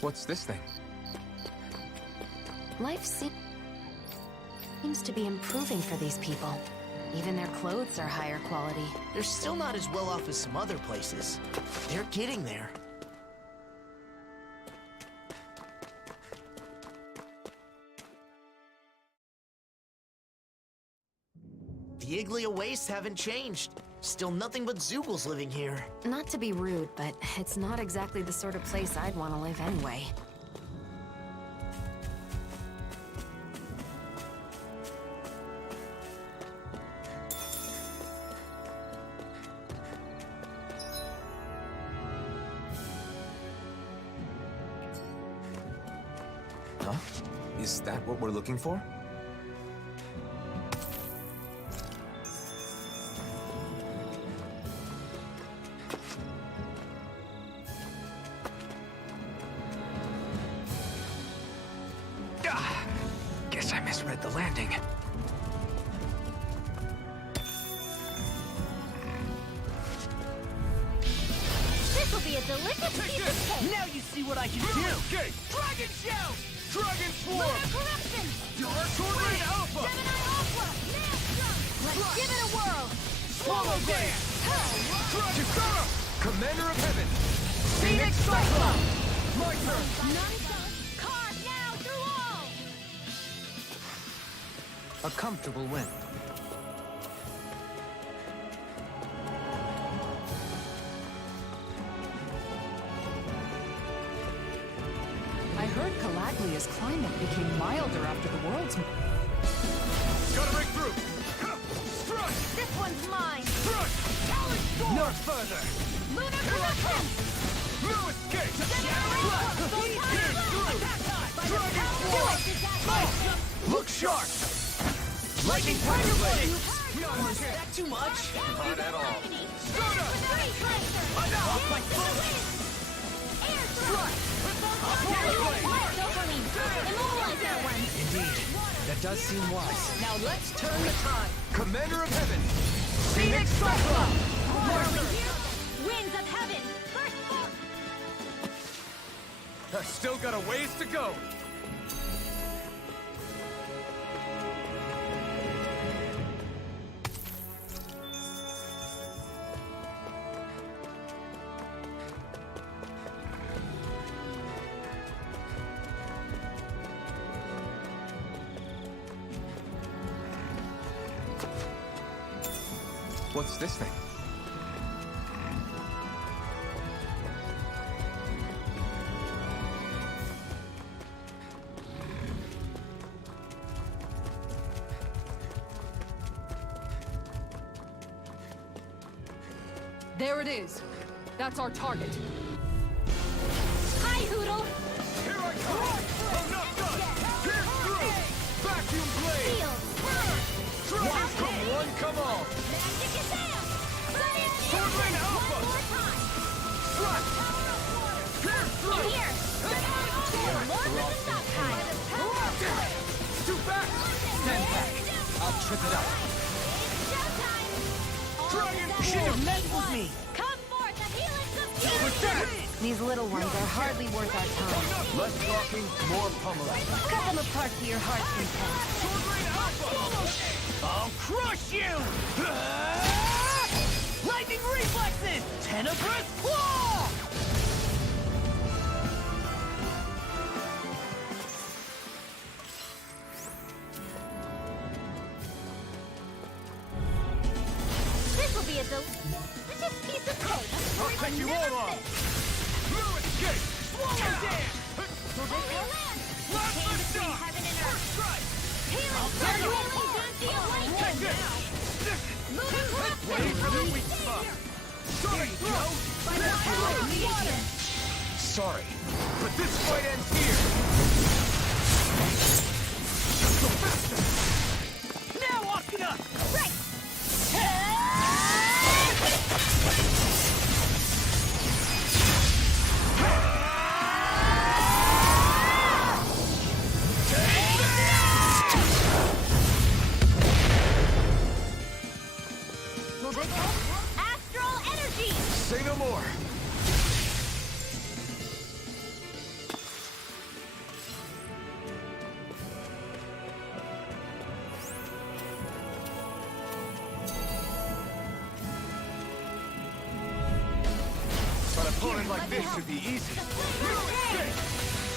What's this thing? Life seems to be improving for these people. Even their clothes are higher quality. They're still not as well off as some other places. They're getting there. The Iglia Wastes haven't changed. Still nothing but Zoogles living here. Not to be rude, but it's not exactly the sort of place I'd want to live anyway. Huh? Is that what we're looking for? Guess I misread the landing. This'll be a delicious piece of cake! Now you see what I can do! Okay! Dragon Shout! Dragon Swarm! Lunar Corruption! Dark Tornado Alpha! Gemini Aqua! Maelstrom! Let's give it a whirl! Swallow Dance! Chisara! Commander of Heaven! Phoenix Cyclone! My turn! None carve now through all! A comfortable win. I heard Calaglia's climate became milder after the world's... Gotta break through! Strut! This one's mine! Strut! Challenge Storm! North further! Lunar Corruption! No escape! Here through! Dragon Swarm! Look sharp! Lightning Tiger Blade! Is that too much? Not at all. Soda! Off my foot! Air Thrust! Immobilize that one! Indeed. That does seem wise. Now let's turn the tide! Commander of Heaven! Phoenix Cyclone! Winds of Heaven! First force! I've still got a ways to go! What's this thing? There it is. That's our target. Hi, Hoodle! Here I come! I'm not done! Pierce through! Vacuum blade! Shield! One come one, come all! Magic Shazam! Sword Rain Alpha! One more time! Strut! Pierce through! Here! More for the stop time! Too fast! Stand back. I'll trip it up. Dragon You should have met with me! Come forth and heal us some With that! These little ones are hardly worth our time. Less talking, more pummeling. Cut them apart to your heart's content. Sword Rain Alpha! I'll crush you! Lightning reflexes! Tenebrous claw! This'll be a delicious piece of cake! I'll take you all on! No escape! Swallow dance! Only land! Last Came lift between up! heaven and First earth! strike! Healing Dancy of Light! Take this! Lunar Corruption! Wait for the weak spot! Sonic throw! Sorry, but this fight ends here! Now, Akina! Right! Astral Energy! Say no more! An opponent like this should be easy.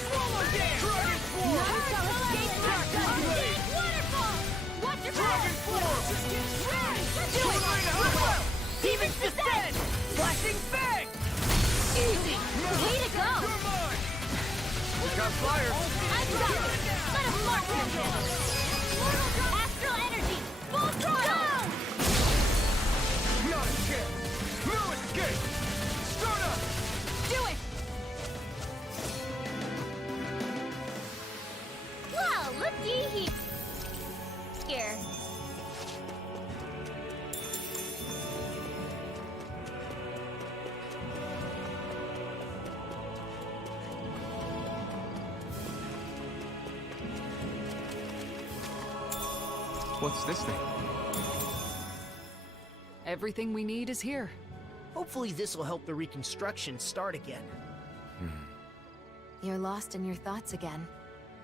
Swallow Dance! Dragon Swarm! Vacuum Waterfall! Watch your Dragon Swarm! Do it! got fire! I've got it! Let him mark him! Astral energy! Full throttle! Not a chance! No escape! Start up! Do it! Well, looky here. What's this thing? Everything we need is here. Hopefully this will help the reconstruction start again. You're lost in your thoughts again.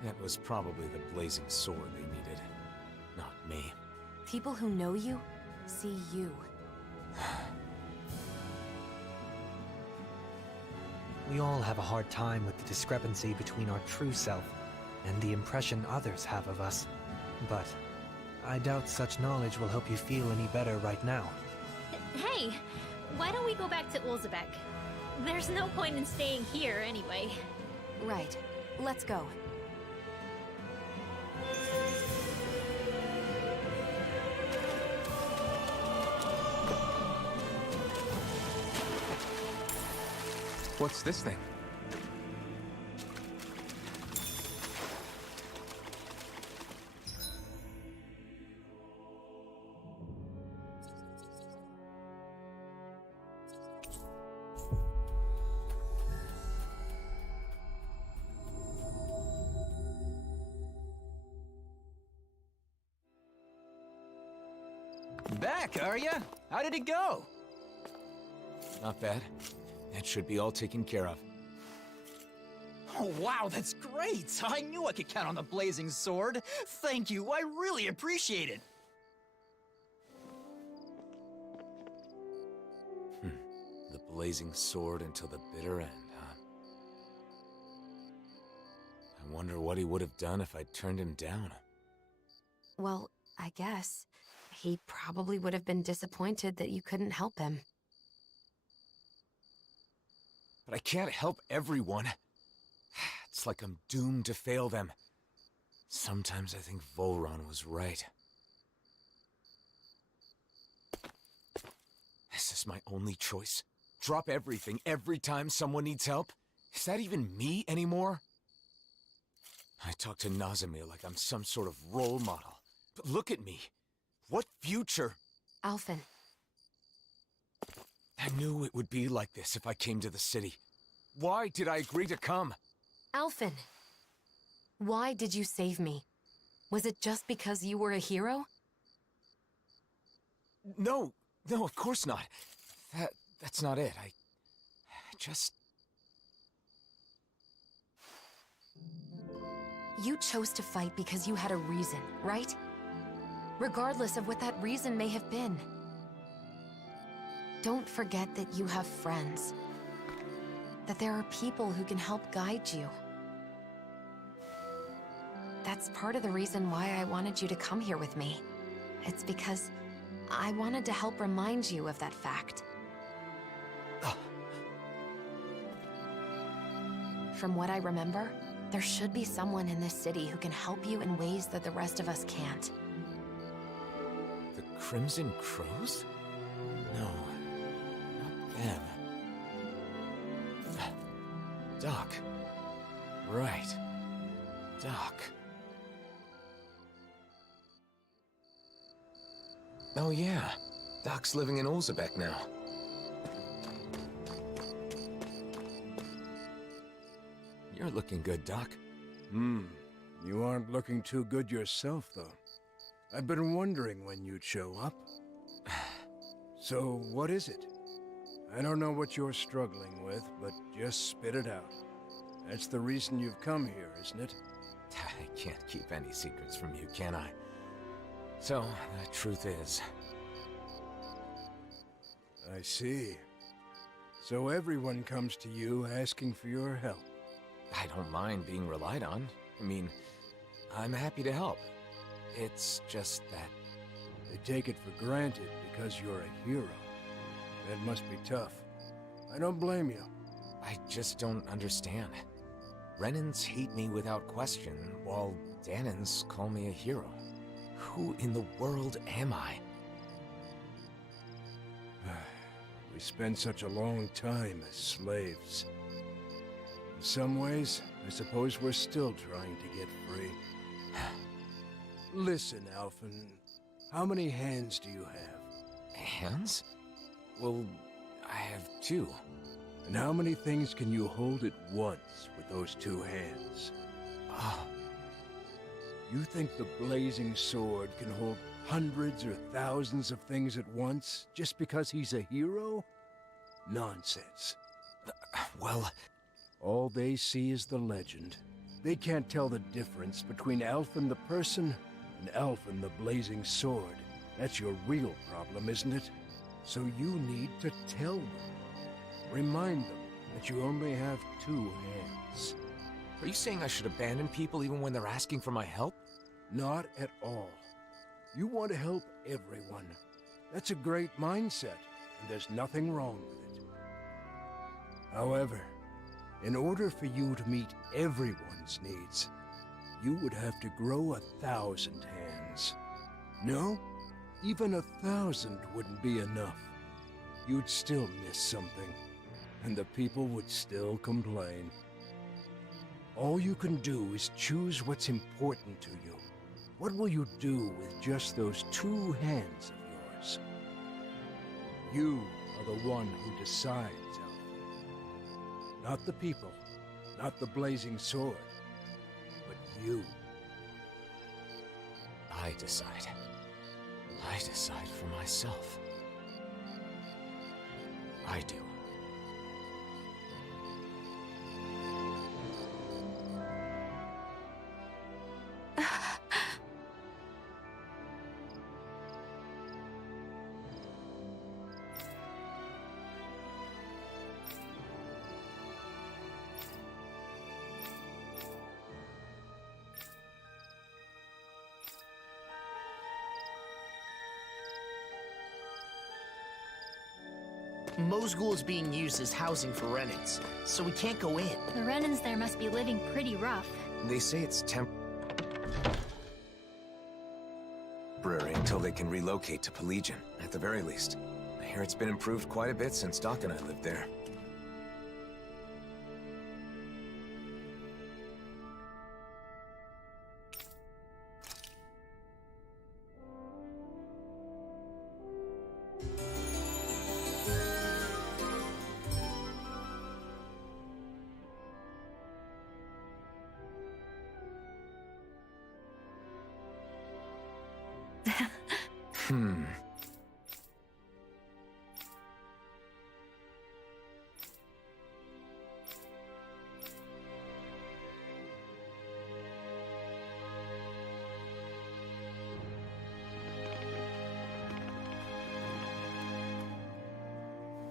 That was probably the blazing sword they needed. Not me. People who know you see you. We all have a hard time with the discrepancy between our true self and the impression others have of us. But I doubt such knowledge will help you feel any better right now. Hey, why don't we go back to Ulzebek? There's no point in staying here anyway. Right. Let's go. What's this thing? Back, are ya? How did it go? Not bad. That should be all taken care of. Oh, wow, that's great! I knew I could count on the blazing sword. Thank you, I really appreciate it. The blazing sword until the bitter end, huh? I wonder what he would have done if I'd turned him down. Well, I guess he probably would have been disappointed that you couldn't help him. But I can't help everyone. It's like I'm doomed to fail them. Sometimes I think Volron was right. This is my only choice. Drop everything every time someone needs help? Is that even me anymore? I talk to Nazamir like I'm some sort of role model. But look at me. What future? Alphen. I knew it would be like this if I came to the city. Why did I agree to come? Alphen. Why did you save me? Was it just because you were a hero? No, of course not. That's not it. I just... You chose to fight because you had a reason, right? Regardless of what that reason may have been. Don't forget that you have friends. That there are people who can help guide you. That's part of the reason why I wanted you to come here with me. It's because I wanted to help remind you of that fact. From what I remember, there should be someone in this city who can help you in ways that the rest of us can't. The Crimson Crows? No, not them. Doc. Right. Doc. Oh yeah, Doc's living in Ulzebek now. You're looking good, Doc. You aren't looking too good yourself, though. I've been wondering when you'd show up. So, what is it? I don't know what you're struggling with, but just spit it out. That's the reason you've come here, isn't it? I can't keep any secrets from you, can I? So, the truth is... I see. So everyone comes to you asking for your help. I don't mind being relied on. I mean, I'm happy to help. It's just that... They take it for granted because you're a hero. That must be tough. I don't blame you. I just don't understand. Renans hate me without question, while Danans call me a hero. Who in the world am I? We spent such a long time as slaves. In some ways, I suppose we're still trying to get free. Listen, Alphen, how many hands do you have? Hands? Well, I have 2. And how many things can you hold at once with those 2 hands? You think the Blazing Sword can hold hundreds or thousands of things at once just because he's a hero? Nonsense. Well... All they see is the legend. They can't tell the difference between Alphen the person and Alphen the Blazing Sword. That's your real problem, isn't it? So you need to tell them. Remind them that you only have 2 hands. Are you saying I should abandon people even when they're asking for my help? Not at all. You want to help everyone. That's a great mindset, and there's nothing wrong with it. However, in order for you to meet everyone's needs, you would have to grow 1,000 hands. No, even 1,000 wouldn't be enough. You'd still miss something, and the people would still complain. All you can do is choose what's important to you. What will you do with just those 2 hands of yours? You are the one who decides, Alphen. Not the people, not the Blazing Sword, but you. I decide. I decide for myself. I do. Mosgul is being used as housing for Renans, so we can't go in. The Renans there must be living pretty rough. They say it's temporary until they can relocate to Pelegion, at the very least. I hear it's been improved quite a bit since Doc and I lived there.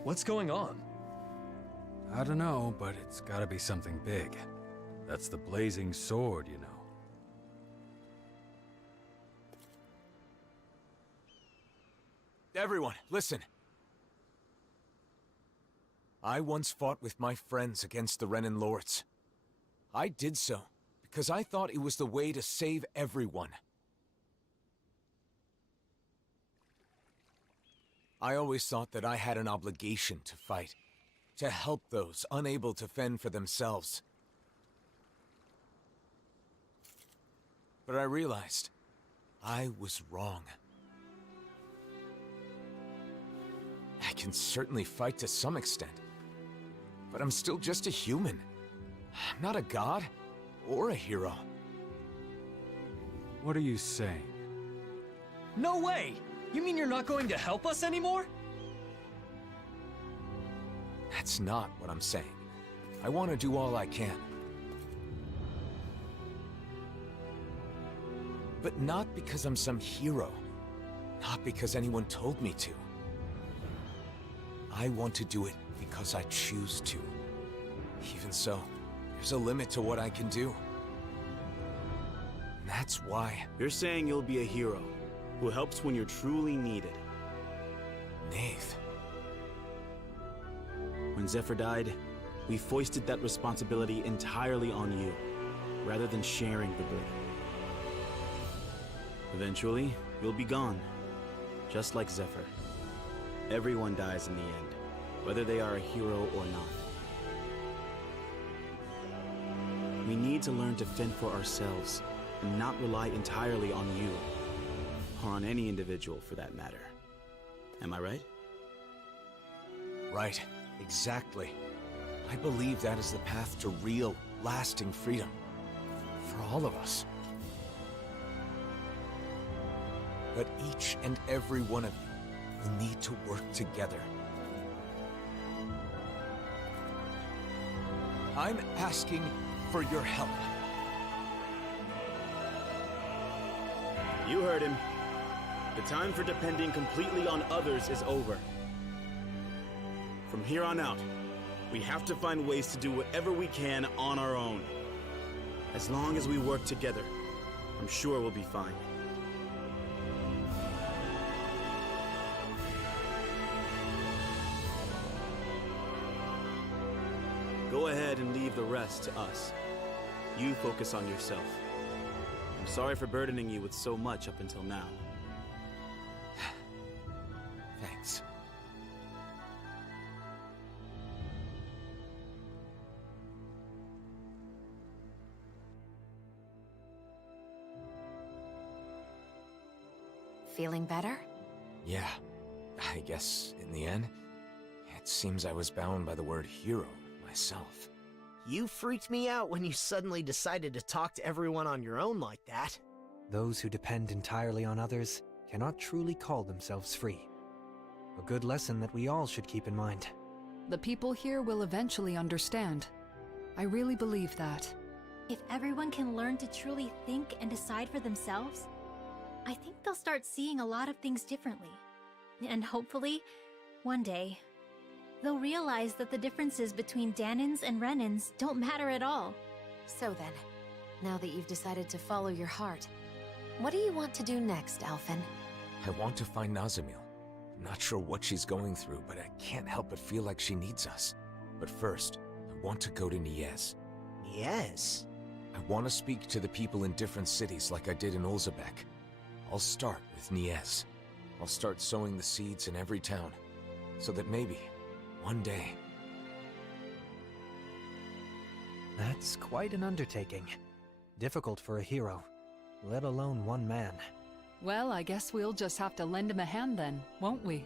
What's going on? I don't know, but it's gotta be something big. That's the Blazing Sword, you know. Everyone, listen. I once fought with my friends against the Renan Lords. I did so because I thought it was the way to save everyone. I always thought that I had an obligation to fight, to help those unable to fend for themselves. But I realized I was wrong. I can certainly fight to some extent, but I'm still just a human. I'm not a god or a hero. What are you saying? No way! You mean you're not going to help us anymore? That's not what I'm saying. I want to do all I can. But not because I'm some hero. Not because anyone told me to. I want to do it because I choose to. Even so, there's a limit to what I can do. And that's why... You're saying you'll be a hero, who helps when you're truly needed. Nath. When Zephyr died, We foisted that responsibility entirely on you, rather than sharing the burden. Eventually, you'll be gone, just like Zephyr. Everyone dies in the end, whether they are a hero or not. We need to learn to fend for ourselves, and not rely entirely on you, or on any individual for that matter. Am I right? Right, exactly. I believe that is the path to real, lasting freedom. For all of us. But each and every one of you will need to work together. I'm asking for your help. You heard him. The time for depending completely on others is over. From here on out, we have to find ways to do whatever we can on our own. As long as we work together, I'm sure we'll be fine. Go ahead and leave the rest to us. You focus on yourself. I'm sorry for burdening you with so much up until now. Thanks. Feeling better? Yeah, I guess in the end, it seems I was bound by the word hero myself. You freaked me out when you suddenly decided to talk to everyone on your own like that. Those who depend entirely on others cannot truly call themselves free. A good lesson that we all should keep in mind. The people here will eventually understand. I really believe that. If everyone can learn to truly think and decide for themselves, I think they'll start seeing a lot of things differently. And hopefully, one day, they'll realize that the differences between Dahnans and Renans don't matter at all. So then, now that you've decided to follow your heart, what do you want to do next, Alphen? I want to find Nazamil. I'm not sure what she's going through, but I can't help but feel like she needs us. But first, I want to go to Niez. Niez? I want to speak to the people in different cities like I did in Olzebek. I'll start with Niez. I'll start sowing the seeds in every town, so that maybe, one day... That's quite an undertaking. Difficult for a hero, let alone one man. Well, I guess we'll just have to lend him a hand then, won't we?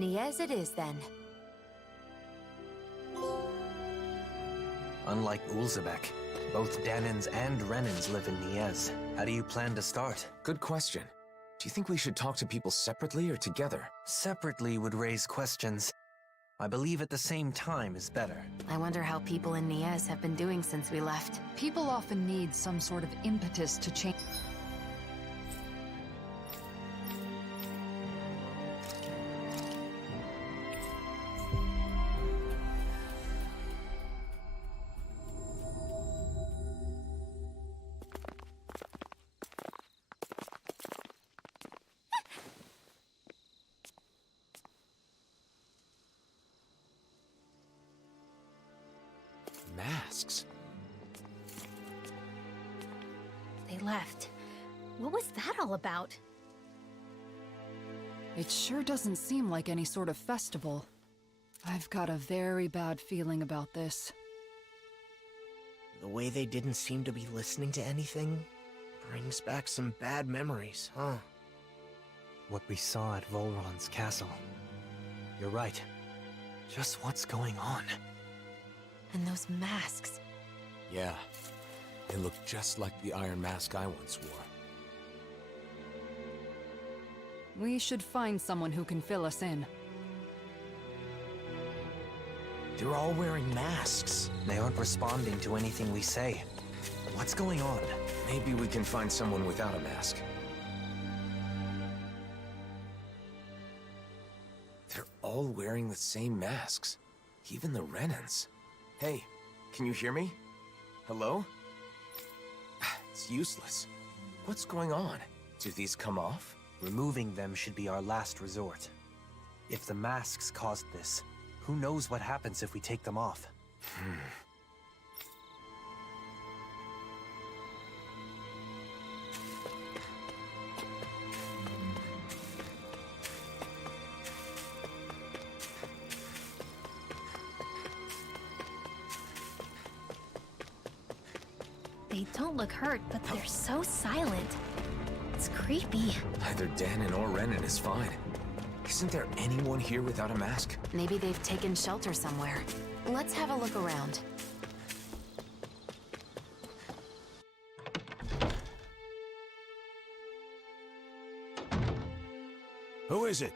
Niez it is then. Unlike Ulzebek, both Dahnans and Renans live in Niez. How do you plan to start? Good question. Do you think we should talk to people separately or together? Separately would raise questions. I believe at the same time is better. I wonder how people in Niez have been doing since we left. People often need some sort of impetus to change. Masks? They left. What was that all about? It sure doesn't seem like any sort of festival. I've got a very bad feeling about this. The way they didn't seem to be listening to anything brings back some bad memories, huh? What we saw at Volron's castle. You're right. Just what's going on? And those masks. Yeah. They look just like the iron mask I once wore. We should find someone who can fill us in. They're all wearing masks. They aren't responding to anything we say. What's going on? Maybe we can find someone without a mask. They're all wearing the same masks. Even the Renans. Hey, can you hear me? Hello? It's useless. What's going on? Do these come off? Removing them should be our last resort. If the masks caused this, who knows what happens if we take them off? They don't look hurt, but they're so silent. It's creepy. Either Danon or Renan is fine. Isn't there anyone here without a mask? Maybe they've taken shelter somewhere. Let's have a look around. Who is it?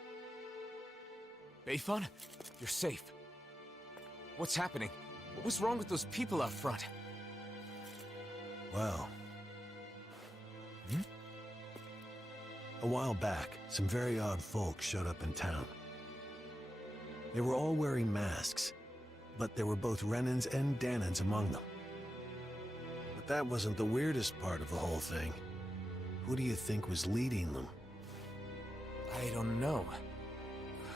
Beifan? You're safe. What's happening? What was wrong with those people out front? Well... A while back, some very odd folks showed up in town. They were all wearing masks, but there were both Renans and Danons among them. But that wasn't the weirdest part of the whole thing. Who do you think was leading them? I don't know.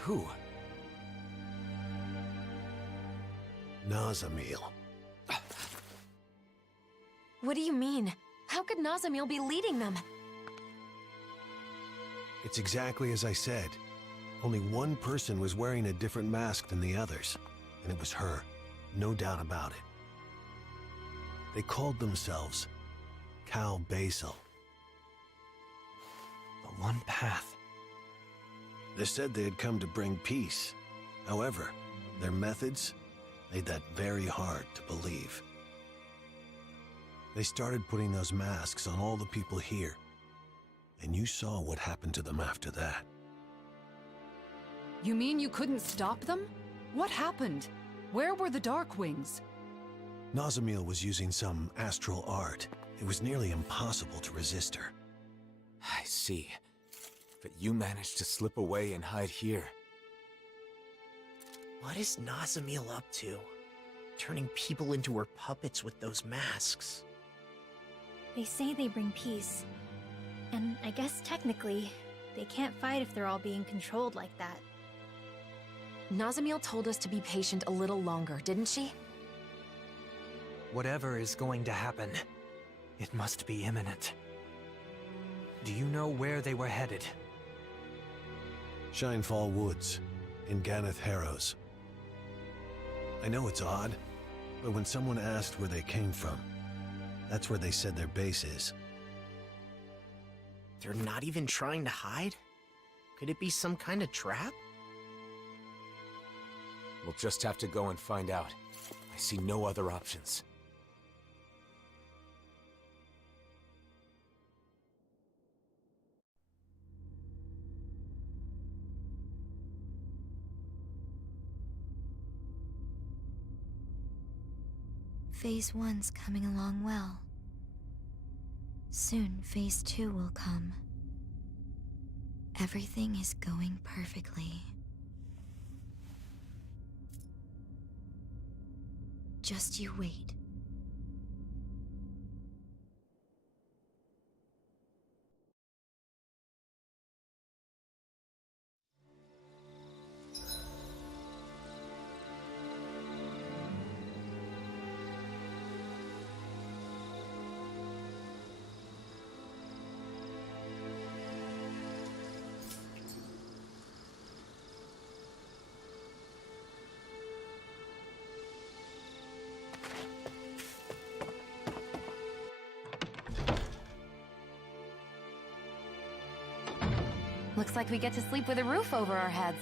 Who? Nazamil. What do you mean? How could Nazamil be leading them? It's exactly as I said. Only one person was wearing a different mask than the others, and it was her. No doubt about it. They called themselves Cal Basil. The One Path. They said they had come to bring peace. However, their methods made that very hard to believe. They started putting those masks on all the people here, and you saw what happened to them after that. You mean you couldn't stop them? What happened? Where were the Darkwings? Nazamil was using some astral art. It was nearly impossible to resist her. I see. But you managed to slip away and hide here. What is Nazamil up to? Turning people into her puppets with those masks. They say they bring peace. And I guess technically, they can't fight if they're all being controlled like that. Nazamil told us to be patient a little longer, didn't she? Whatever is going to happen, it must be imminent. Do you know where they were headed? Shinefall Woods, in Ganeth Harrows. I know it's odd, but when someone asked where they came from, that's where they said their base is. They're not even trying to hide? Could it be some kind of trap? We'll just have to go and find out. I see no other options. Phase 1's coming along well. Soon, Phase 2 will come. Everything is going perfectly. Just you wait. Looks like we get to sleep with a roof over our heads.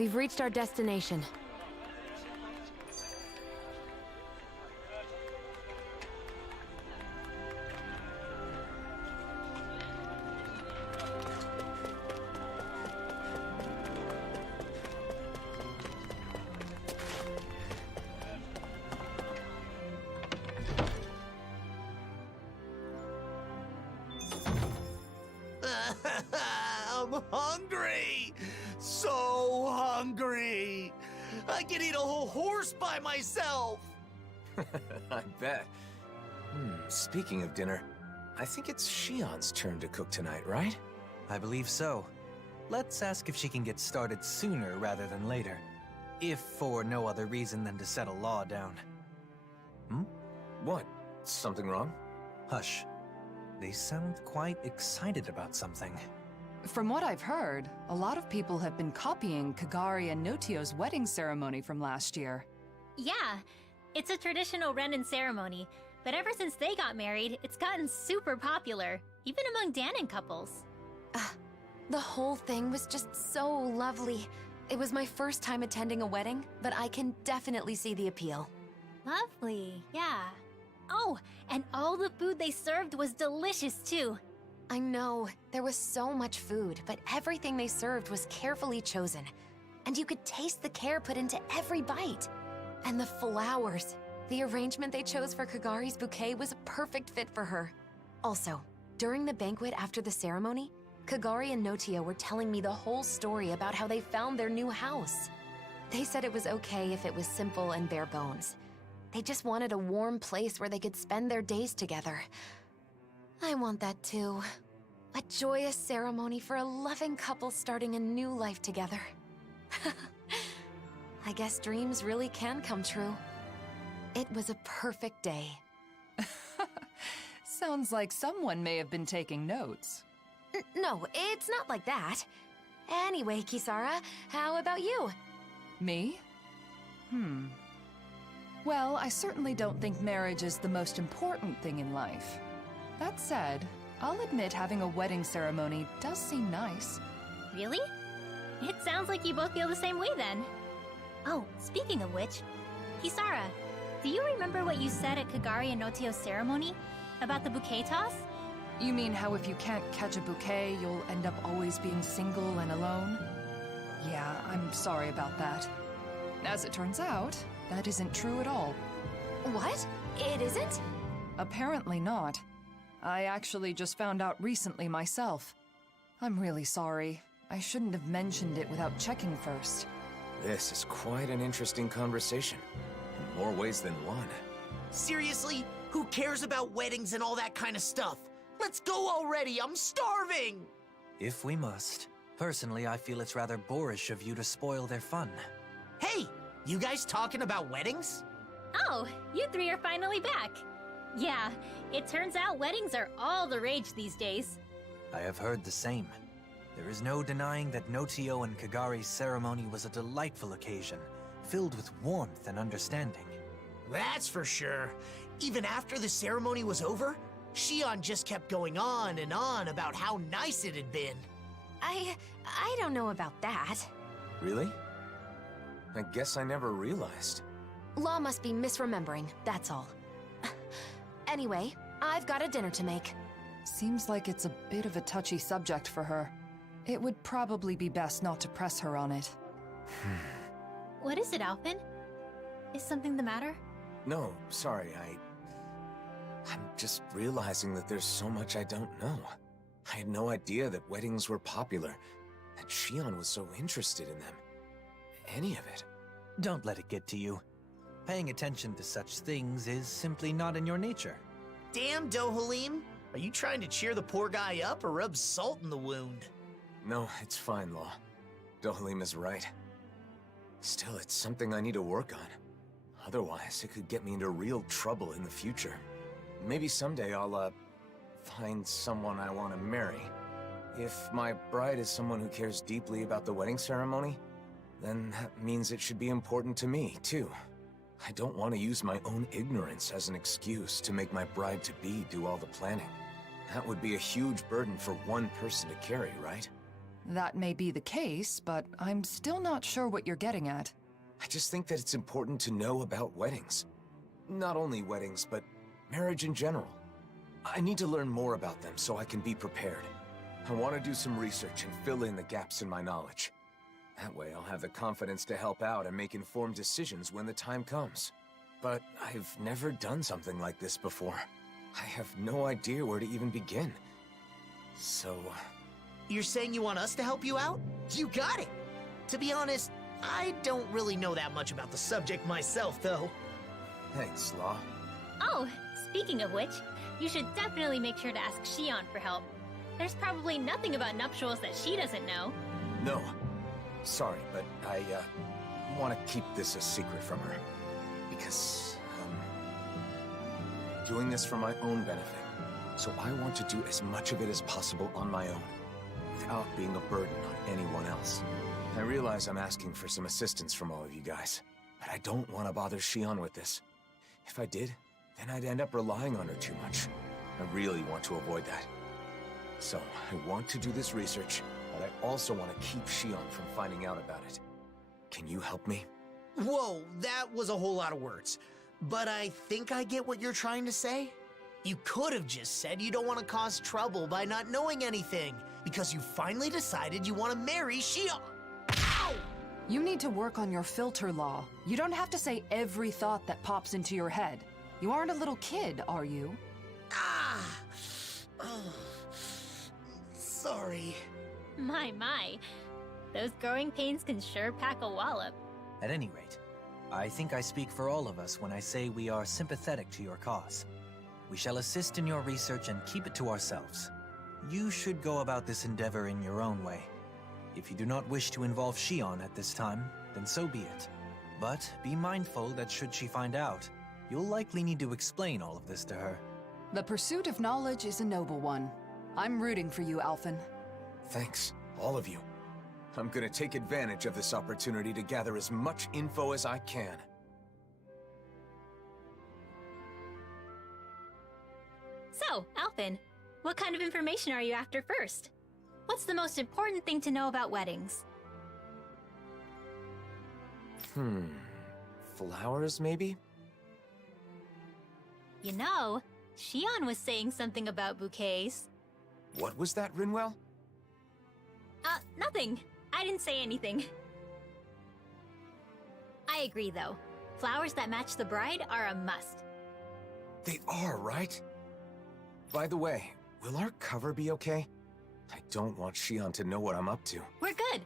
We've reached our destination. I'm hungry! So hungry! I can eat a whole horse by myself! I bet. Speaking of dinner, I think it's Shion's turn to cook tonight, right? I believe so. Let's ask if she can get started sooner rather than later. If for no other reason than to settle Law down. What? Something wrong? Hush. They sound quite excited about something. From what I've heard, a lot of people have been copying Kagari and Notio's wedding ceremony from last year. Yeah, it's a traditional Renin ceremony, but ever since they got married, it's gotten super popular, even among Danon couples. The whole thing was just so lovely. It was my first time attending a wedding, but I can definitely see the appeal. Lovely, yeah. Oh, and all the food they served was delicious too. I know, there was so much food, but everything they served was carefully chosen. And you could taste the care put into every bite. And the flowers. The arrangement they chose for Kagari's bouquet was a perfect fit for her. Also, during the banquet after the ceremony, Kagari and Notio were telling me the whole story about how they found their new house. They said it was okay if it was simple and bare bones. They just wanted a warm place where they could spend their days together. I want that too. A joyous ceremony for a loving couple starting a new life together. I guess dreams really can come true. It was a perfect day. Sounds like someone may have been taking notes. No, it's not like that. Anyway, Kisara, how about you? Me? Well, I certainly don't think marriage is the most important thing in life. That said, I'll admit having a wedding ceremony does seem nice. Really? It sounds like you both feel the same way then. Oh, speaking of which, Kisara, do you remember what you said at Kagari and Notio's ceremony? About the bouquet toss? You mean how if you can't catch a bouquet, you'll end up always being single and alone? Yeah, I'm sorry about that. As it turns out, that isn't true at all. What? It isn't? Apparently not. I actually just found out recently myself. I'm really sorry. I shouldn't have mentioned it without checking first. This is quite an interesting conversation, in more ways than one. Seriously? Who cares about weddings and all that kind of stuff? Let's go already, I'm starving! If we must. Personally, I feel it's rather boorish of you to spoil their fun. Hey! You guys talking about weddings? Oh, you three are finally back. Yeah, it turns out weddings are all the rage these days. I have heard the same. There is no denying that Notio and Kagari's ceremony was a delightful occasion, filled with warmth and understanding. That's for sure. Even after the ceremony was over, Shion just kept going on and on about how nice it had been. I don't know about that. Really? I guess I never realized. Law must be misremembering, that's all. Anyway, I've got a dinner to make. Seems like it's a bit of a touchy subject for her. It would probably be best not to press her on it. What is it, Alphen? Is something the matter? No, sorry, I'm just realizing that there's so much I don't know. I had no idea that weddings were popular, that Shion was so interested in them. Any of it. Don't let it get to you. Paying attention to such things is simply not in your nature. Damn, Dohalim! Are you trying to cheer the poor guy up or rub salt in the wound? No, it's fine, Law. Dohalim is right. Still, it's something I need to work on. Otherwise, it could get me into real trouble in the future. Maybe someday I'll, find someone I want to marry. If my bride is someone who cares deeply about the wedding ceremony, then that means it should be important to me, too. I don't want to use my own ignorance as an excuse to make my bride-to-be do all the planning. That would be a huge burden for one person to carry, right? That may be the case, but I'm still not sure what you're getting at. I just think that it's important to know about weddings. Not only weddings, but marriage in general. I need to learn more about them so I can be prepared. I want to do some research and fill in the gaps in my knowledge. That way I'll have the confidence to help out and make informed decisions when the time comes. But I've never done something like this before. I have no idea where to even begin. So... You're saying you want us to help you out? You got it! To be honest, I don't really know that much about the subject myself, though. Thanks, Law. Oh, speaking of which, you should definitely make sure to ask Shion for help. There's probably nothing about nuptials that she doesn't know. No. Sorry, but I, want to keep this a secret from her. Because, doing this for my own benefit. So I want to do as much of it as possible on my own, without being a burden on anyone else. I realize I'm asking for some assistance from all of you guys, but I don't want to bother Shion with this. If I did, then I'd end up relying on her too much. I really want to avoid that. So, I want to do this research, but I also want to keep Shion from finding out about it. Can you help me? Whoa, that was a whole lot of words. But I think I get what you're trying to say. You could have just said you don't want to cause trouble by not knowing anything, because you finally decided you want to marry Shion. Ow! You need to work on your filter, Law. You don't have to say every thought that pops into your head. You aren't a little kid, are you? Ah! Oh. Sorry. My. Those growing pains can sure pack a wallop. At any rate, I think I speak for all of us when I say we are sympathetic to your cause. We shall assist in your research and keep it to ourselves. You should go about this endeavor in your own way. If you do not wish to involve Shion at this time, then so be it. But be mindful that should she find out, you'll likely need to explain all of this to her. The pursuit of knowledge is a noble one. I'm rooting for you, Alphen. Thanks, all of you. I'm gonna take advantage of this opportunity to gather as much info as I can. So, Alphen, what kind of information are you after first? What's the most important thing to know about weddings? Flowers, maybe? You know, Shion was saying something about bouquets. What was that, Rinwell? Nothing. I didn't say anything. I agree, though. Flowers that match the bride are a must. They are, right? By the way, will our cover be okay? I don't want Shion to know what I'm up to. We're good.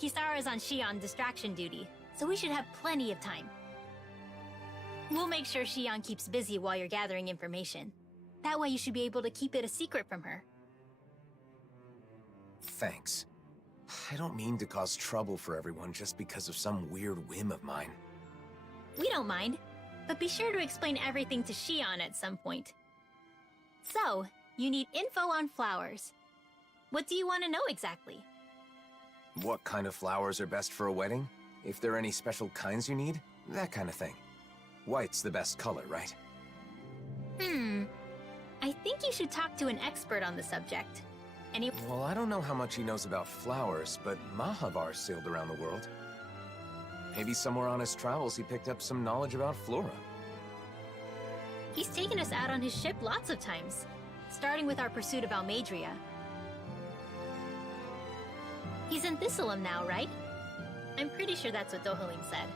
Kisara's on Shion distraction duty, so we should have plenty of time. We'll make sure Shion keeps busy while you're gathering information. That way you should be able to keep it a secret from her. Thanks. I don't mean to cause trouble for everyone just because of some weird whim of mine. We don't mind, but be sure to explain everything to Shion at some point. So, you need info on flowers. What do you want to know exactly? What kind of flowers are best for a wedding? If there are any special kinds you need? That kind of thing. White's the best color, right? I think you should talk to an expert on the subject. Well, I don't know how much he knows about flowers, but Mahavar sailed around the world. Maybe somewhere on his travels he picked up some knowledge about flora. He's taken us out on his ship lots of times, starting with our pursuit of Almadria. He's in Thistleum now, right? I'm pretty sure that's what Dohalim said.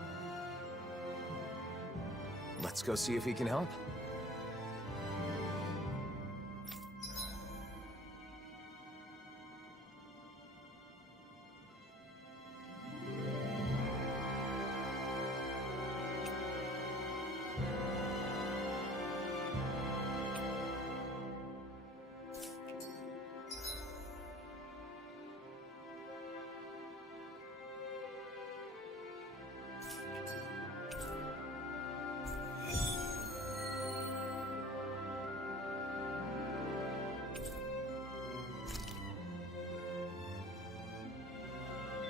Let's go see if he can help.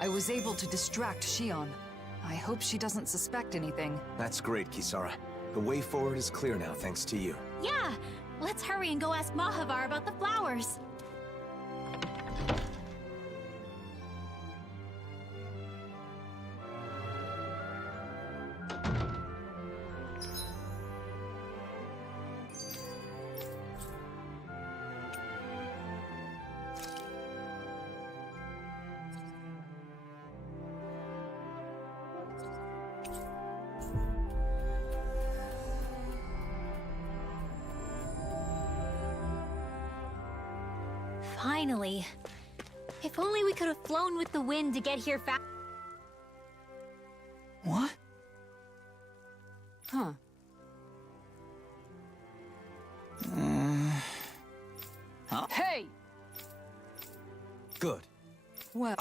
I was able to distract Shion. I hope she doesn't suspect anything. That's great, Kisara. The way forward is clear now, thanks to you. Yeah! Let's hurry and go ask Mahavar about the flowers! Finally. If only we could have flown with the wind to get here fast. What? Huh. Huh? Hey! Good. Well...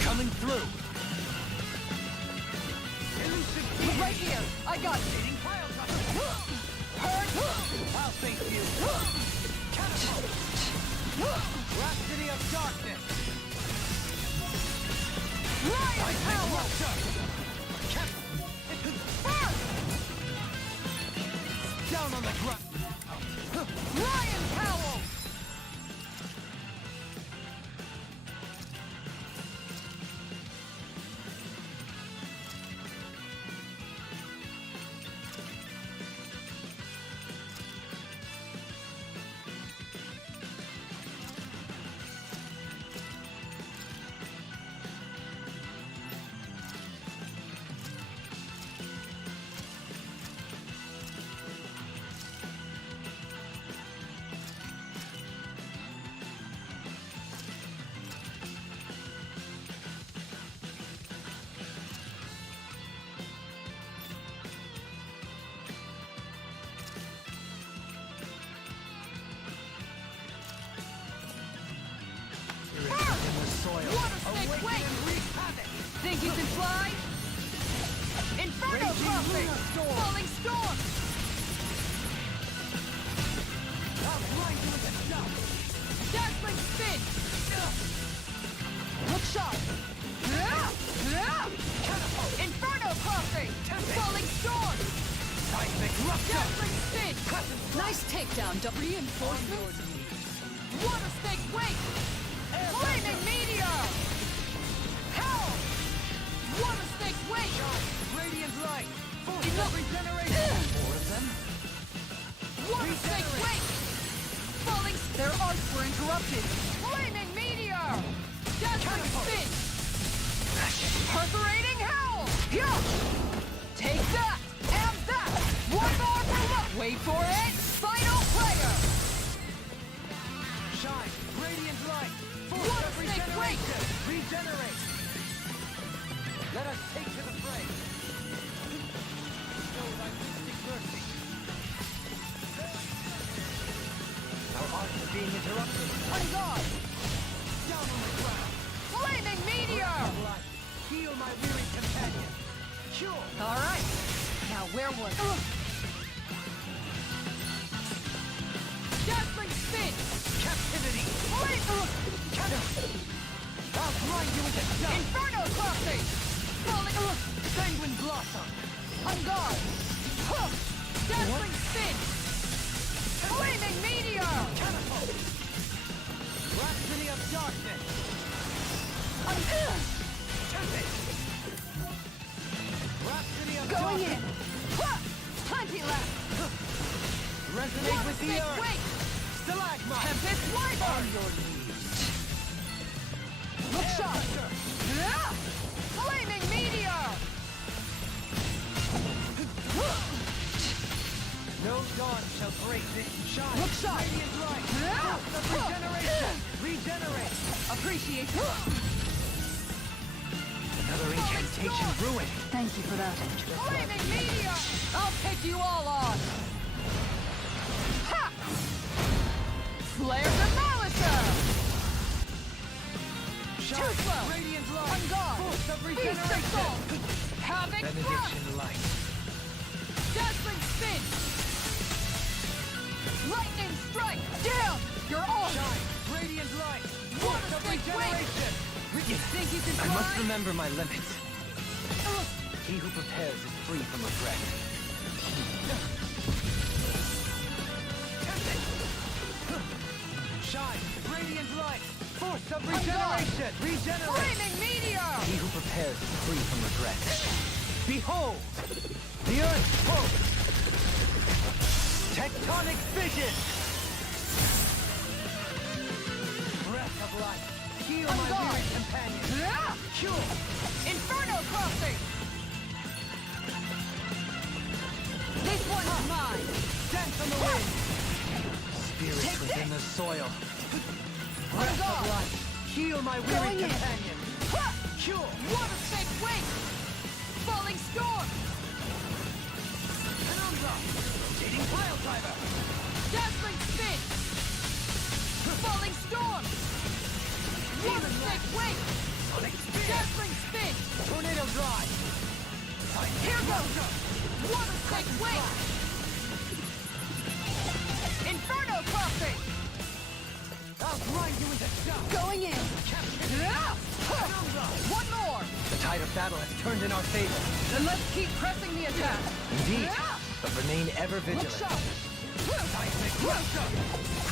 Coming through. Right here! I got it! Hurt! I'll face you! Catapult! Rhapsody of Darkness! Lion Power! Down on the ground! Lion Power! Think you can fly? Inferno Prophet! Falling Storm! I'll blind you with a shot! Dazzling Spin! Look sharp! Inferno Prophet! Falling Storm! Seismic Rupture! Dazzling Spin! Nice takedown, reinforcements! Water Snake Wake! Flaming Meteor! Hell! Water Snake Wake! Radiant Light! Enough regeneration! Four of them? Water Snake Wake! Falling... Their arcs were interrupted! Flaming Meteor! Dazzling Spin! Perforating Howl! Yeah! Take that! And that! One more for luck! Wait for it! Final player! Shine! Radiant Light! Water Snake Wake! Regenerate! Let us take to the fray! Show thy mystic mercy! Our arts are being interrupted! On guard! Down on the ground! Flaming Meteor! Heal my weary companion! Cure! Alright! Now where was it? Dazzling Spin! Captivity! I'll grind you into dust! Inferno Crossing! Falling... Sanguine Blossom! On guard! Dazzling Spin! Flaming Meteor! Catapult! Rhapsody of Darkness! Tempest! Rhapsody of Going Darkness! Plenty left! Resonate with the earth! Wait! Stalagmite! Tempest Wyvern! On your knees! Look sharp! Flaming Meteor! No dawn shall break this shine! Look sharp! Radiant light! Of regeneration! Regenerate! Appreciate it! Another incantation ruined. Thank you for that. Flaming Meteor! I'll take you all on! Ha! Flare Demolisher! Too slow! Radiant light! On guard! Force of regeneration! Havoc Benediction light. Dazzling Spin! Lightning Strike! Down! You're on! Shine! Radiant light! Water Snake Wake! You think you can fly? I must remember my limits. He who prepares is free from regret. Shine! Radiant light! Force of regeneration! Regenerate! Flaming Meteor! He who prepares is free from regret. Behold! The earth pulse! Tectonic fission! Breath of life! Heal my weary companion! Cure! Inferno Crossing! mine! Dance on the wind! Spirits Take within this. the soil. Breath of life! Heal my weary Going in. companion! Cure! Water snake wing! Falling storm! Penumbra! Rotating pile driver! Dazzling spin! Falling storm! Water snake wing! Sonic spear! Dazzling spin! Tornado drive! Here goes! Water snake wing! Inferno crossing! I'll grind you into dust! Going in! Penumbra! One more! The tide of battle has turned in our favor. Then let's keep pressing the attack! Indeed, but remain ever vigilant. Seismic welcome!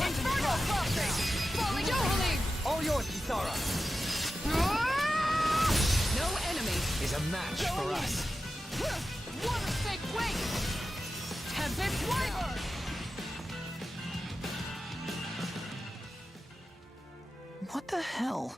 Inferno crossing! Falling Dohalim! All yours, Kisara. No enemy Is a match for us. Water snake wing! Tempest Wyvern! What the hell?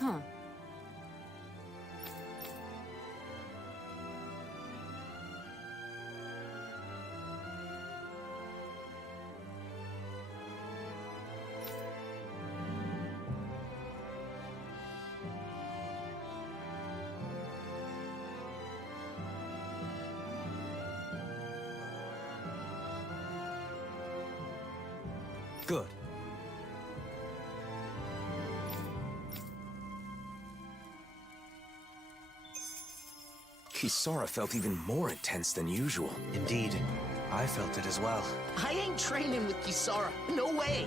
Huh. Good. Kisara felt even more intense than usual. Indeed. I felt it as well. I ain't training with Kisara. No way.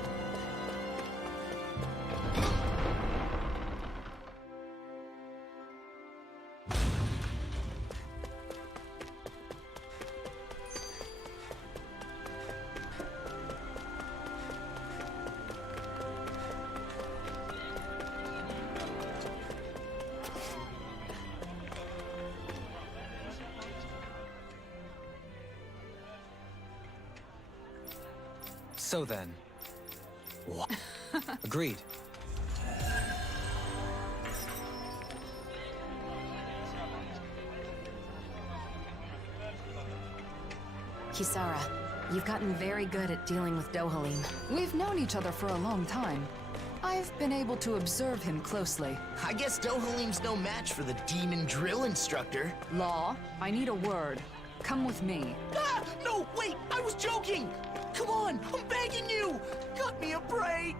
So then. What? Agreed. Kisara, you've gotten very good at dealing with Dohalim. We've known each other for a long time. I've been able to observe him closely. I guess Dohalim's no match for the demon drill instructor. Law, I need a word. Come with me. Ah! No, wait! I was joking! Come on! I'm begging you! Cut me a break!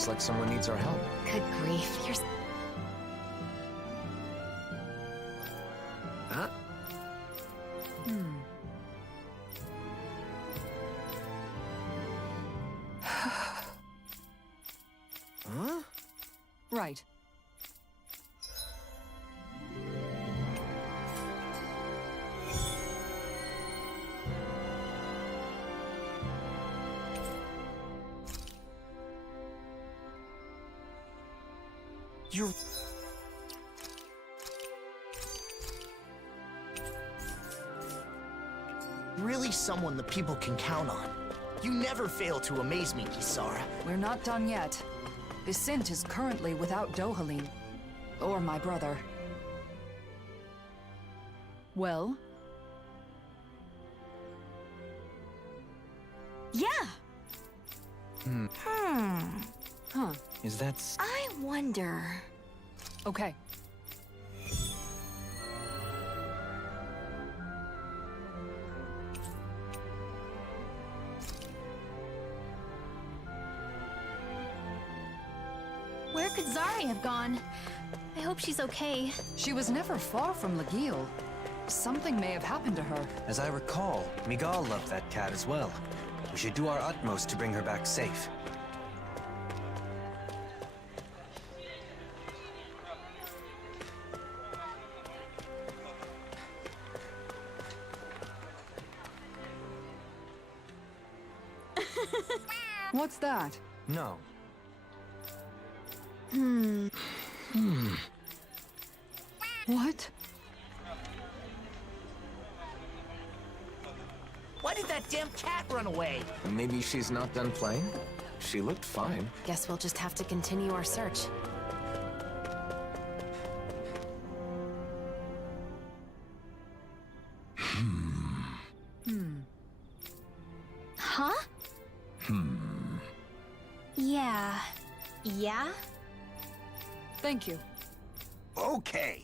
Looks like someone needs our help. Good grief, you're... Huh? Huh? Right. You're... Really someone the people can count on. You never fail to amaze me, Kisara. We're not done yet. Vicente is currently without Dohalim. Or my brother. Well? Yeah! Huh. Is that... I wonder... Okay. Where could Zari have gone? I hope she's okay. She was never far from Lagiel. Something may have happened to her. As I recall, Miguel loved that cat as well. We should do our utmost to bring her back safe. What's that? No. What? Why did that damn cat run away? Maybe she's not done playing? She looked fine. Guess we'll just have to continue our search. Huh? Yeah. Yeah? Thank you. Okay.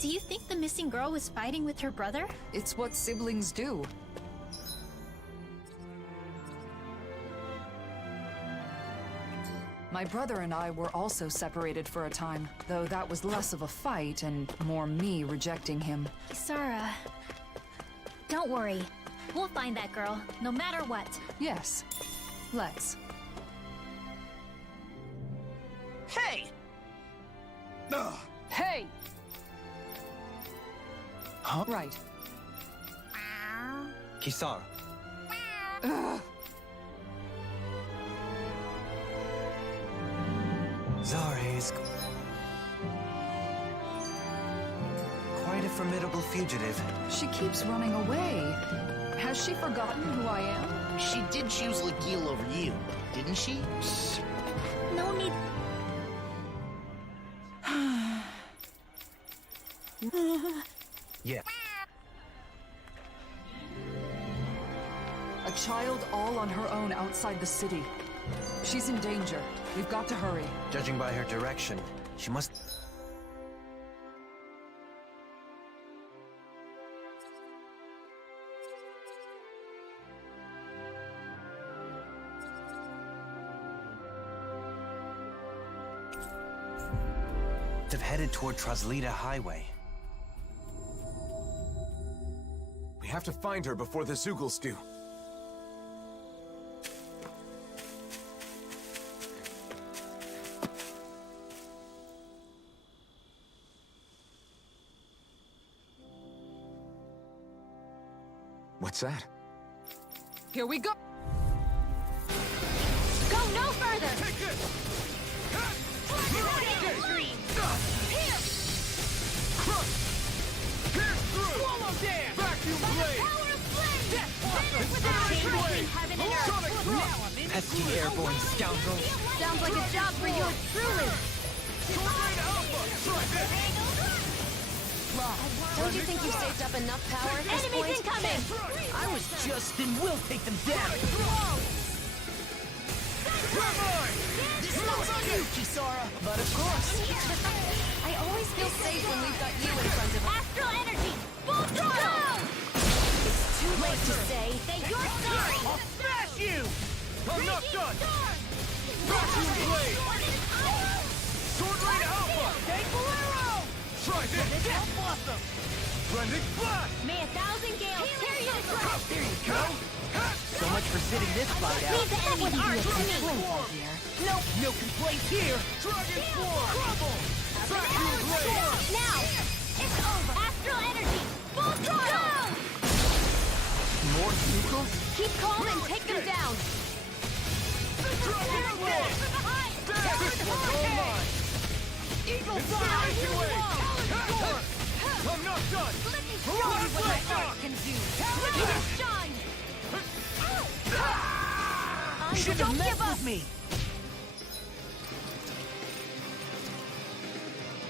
Do you think the missing girl was fighting with her brother? It's what siblings do. My brother and I were also separated for a time, though that was less of a fight and more me rejecting him. Kisara, don't worry. We'll find that girl, no matter what. Yes. Let's. Hey! Ugh. Hey! Huh? Right. Kisara. Ugh. Zari is quite a formidable fugitive. She keeps running away. Has she forgotten who I am? She did choose Lagiel over you, didn't she? No need. Yeah. A child all on her own outside the city. She's in danger. We've got to hurry. Judging by her direction, she must... have headed toward Traslita Highway. We have to find her before the Zeugles do. What's that? Here we go! Go no further! Take this! Here! Pierce through! Swallow dam! Vacuum By the blade! power of flame! Death Finish with our Chain chain blade! heaven and Sonic earth! thrust! Now I'm in Pesky airborne scoundrels! Sounds like a job for yours truly! Tornado Alpha! Try this! Don't you think you've saved up enough power at this Enemies point? incoming! I was just and will take them down. This one's on you, Kisara. But of course. I always feel safe when we've got you in front of us. Astral energy! Full throttle! It's too late to say Say you're sorry! crush you! I'm not done! Vacuum Blade! Sword Rain Alpha! Take Bolero! Try this! Death Blossom! Blending Blast! May 1,000 gales tear you to shreds! There you go! So much for sitting this fight out. Leave the enemy to our complaints, dear. Nope, no complaints here! Dragon Swarm! Crumble! Vacuum Blade! Now! It's over! Astral energy! Full throttle! More Zeugles? Keep calm and take them down! Dragon Swarm! This one's all mine! Eagle Incineration Wave! I'm not done! Let me show you what my art can do! Let me shine! Should have messed with me!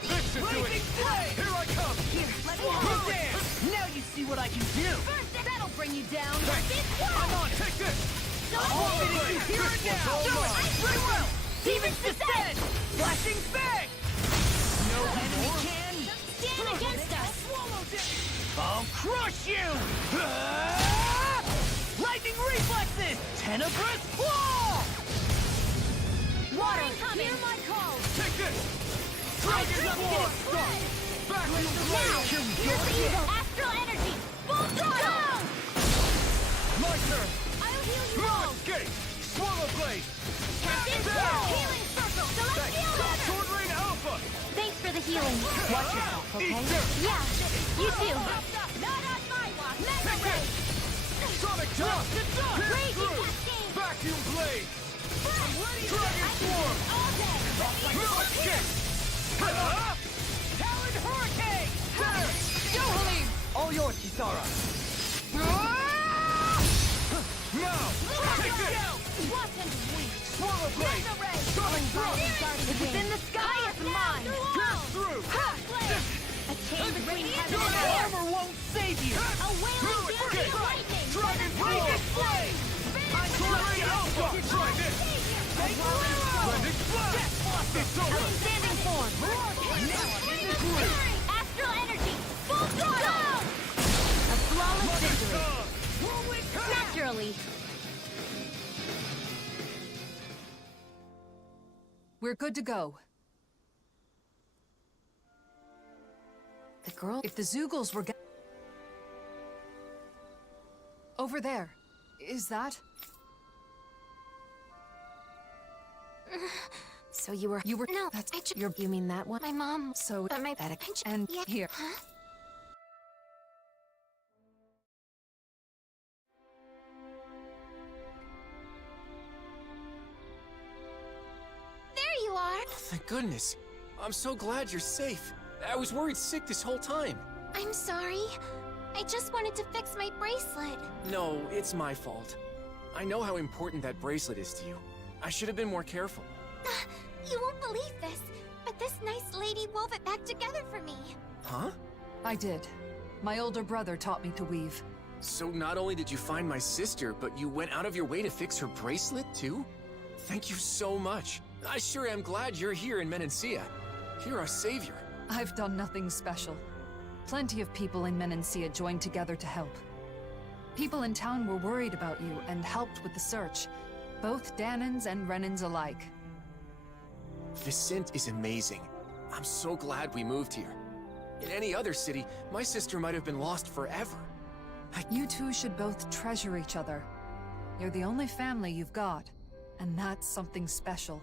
This is doing it! Here I come! Here, let me Swallow have it! Now you see what I can do! First, that'll bring you down! I'm on! Take this! I'll finish you here and now! Do it! Very well! Demons descend! Flashing bang! No enemy can stand against us! I'll crush you! Lightning reflexes! Tenebrous claw! Water, hear my call! Take this! Dragon Swarm! Vacuum Blade! Here we go! Astral energy! Full throttle! My turn! I'll heal you No all! escape! Swallow Blade! Captain Healing Circle! Celestial Weather! Sword Rain Alpha! Thanks for the healing. Watch yourself, okay? Yeah, you too. Not on my watch! Mega Ray! Sonic Drop! Raging Cascade! Vacuum Blade! Dragon Swarm! All day! No escape! Talon Hurricane! Dohalim! All yours, Kisara. Now! Take this! Watch and wait! Swallow Blade! Mega Ray! Sonic Drop! If it's in the sky, it's mine! Pierce through! A chain between heaven Your and earth! armor won't save you! A wailing No blast escape! of lightning! Dragon Blade! Sword Rain Alpha! Try this! Blending Blast! It's over! Outstanding form! Astral energy! Full throttle! A flawless victory! Naturally! We're good to go. The girl? If the Zeugles were over there. Is that? So you were... No, That's... You mean that one? My mom. So, my and yeah. here. Huh? There you are. Oh, thank goodness. I'm so glad you're safe. I was worried sick this whole time. I'm sorry. I just wanted to fix my bracelet. No, it's my fault. I know how important that bracelet is to you. I should have been more careful. You won't believe this, but this nice lady wove it back together for me. Huh? I did. My older brother taught me to weave. So not only did you find my sister, but you went out of your way to fix her bracelet, too? Thank you so much. I sure am glad you're here in Menancia. You're our savior. I've done nothing special. Plenty of people in Menancia joined together to help. People in town were worried about you and helped with the search. Both Dahnans and Renans alike. Vicent is amazing. I'm so glad we moved here. In any other city, my sister might have been lost forever. You two should both treasure each other. You're the only family you've got, and that's something special.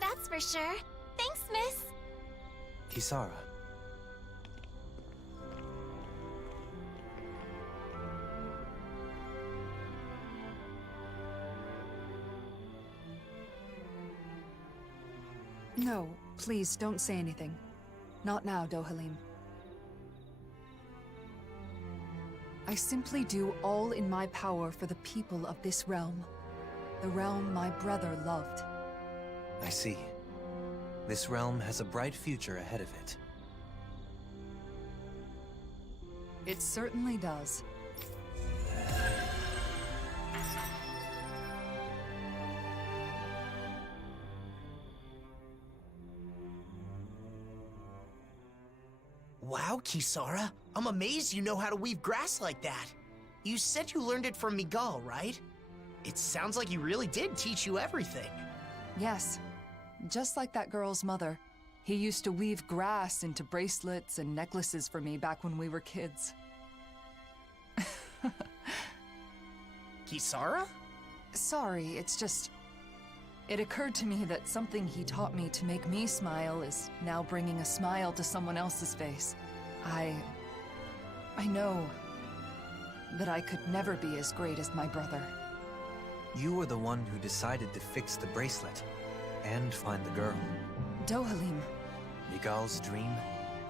That's for sure. Thanks, miss. Kisara. No, please don't say anything. Not now, Dohalim. I simply do all in my power for the people of this realm. The realm my brother loved. I see. This realm has a bright future ahead of it. It certainly does. Wow, Kisara. I'm amazed you know how to weave grass like that. You said you learned it from Miguel, right? It sounds like he really did teach you everything. Yes, just like that girl's mother. He used to weave grass into bracelets and necklaces for me back when we were kids. Kisara? Sorry, it's just... It occurred to me that something he taught me to make me smile is now bringing a smile to someone else's face. I know that I could never be as great as my brother. You were the one who decided to fix the bracelet and find the girl. Dohalim. Miguel's dream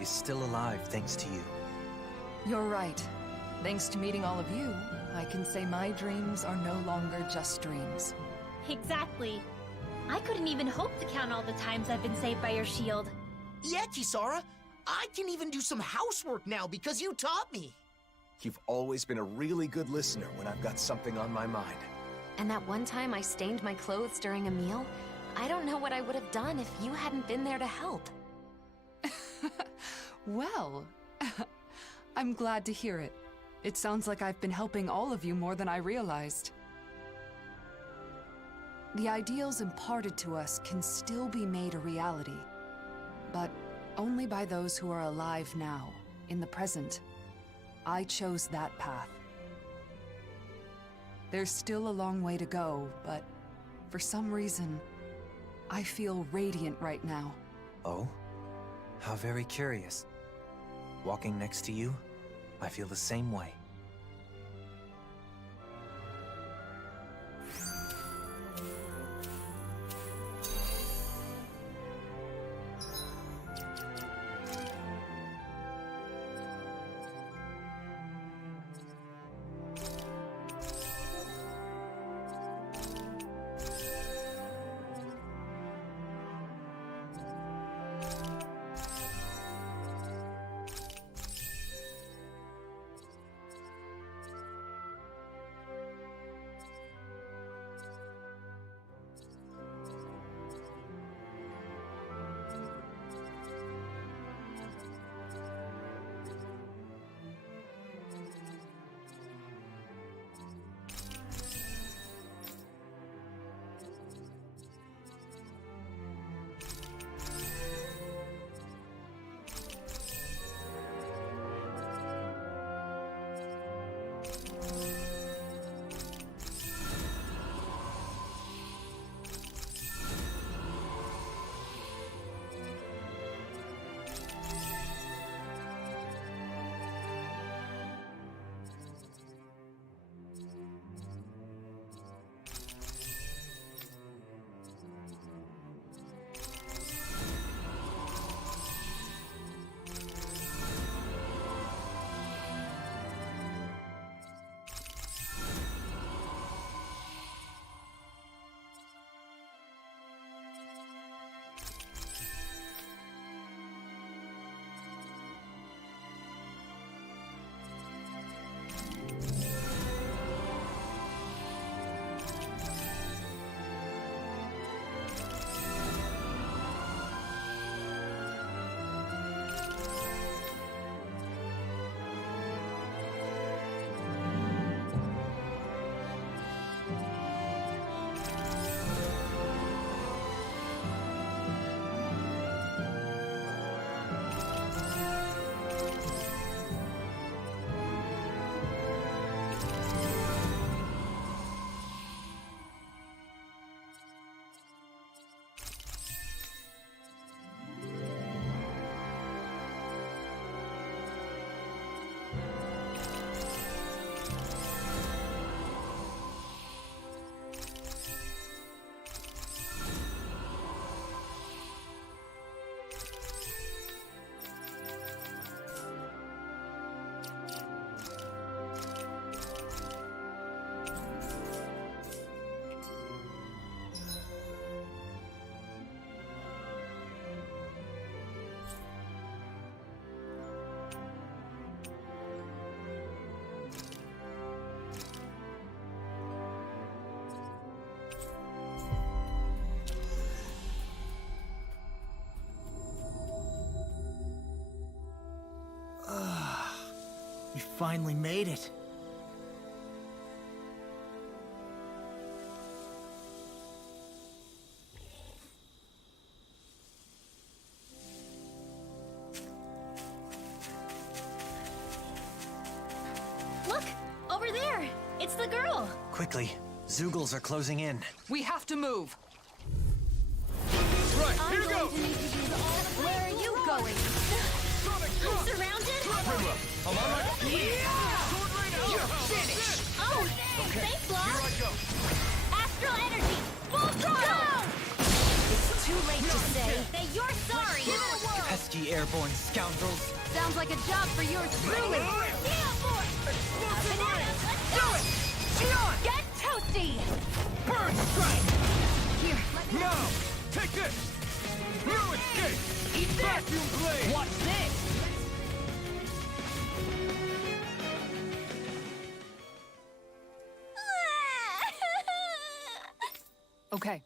is still alive thanks to you. You're right. Thanks to meeting all of you, I can say my dreams are no longer just dreams. Exactly. I couldn't even hope to count all the times I've been saved by your shield. Yeah, Kisara. I can even do some housework now because you taught me. You've always been a really good listener when I've got something on my mind. And that one time I stained my clothes during a meal, I don't know what I would have done if you hadn't been there to help. Well, I'm glad to hear it. It sounds like I've been helping all of you more than I realized. The ideals imparted to us can still be made a reality, but only by those who are alive now, in the present. I chose that path. There's still a long way to go, but for some reason, I feel radiant right now. Oh? How very curious. Walking next to you, I feel the same way. We finally made it. the girl? Quickly, Zeugles are closing in. We have to move. Right, I'm here going goes! to need to use all of my Where are you going? I'm surrounded. I'm on my... You're finished. Oh, thanks, Law. Here I go. Astral energy, full throttle. It's too late to say. That you're sorry. Pesky airborne scoundrels. Sounds like a job for yours truly. Do it. Get toasty. Burn strike! Here, Now! Take this! No escape! eat this. Vacuum blade! What's this? Okay.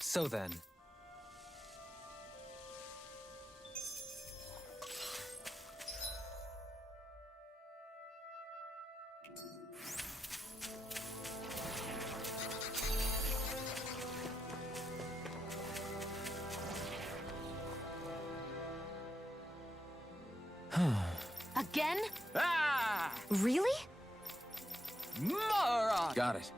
So then, Again? Ah! Really? Mara! Got it.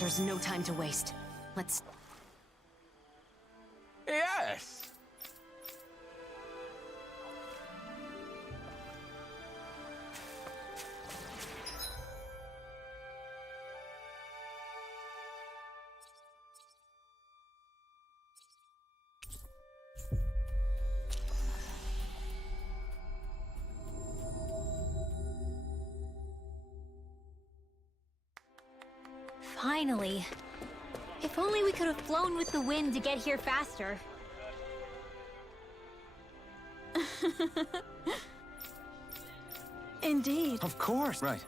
There's no time to waste. Let's... Yes! Finally. If only we could have flown with the wind to get here faster. Indeed. Of course. Right.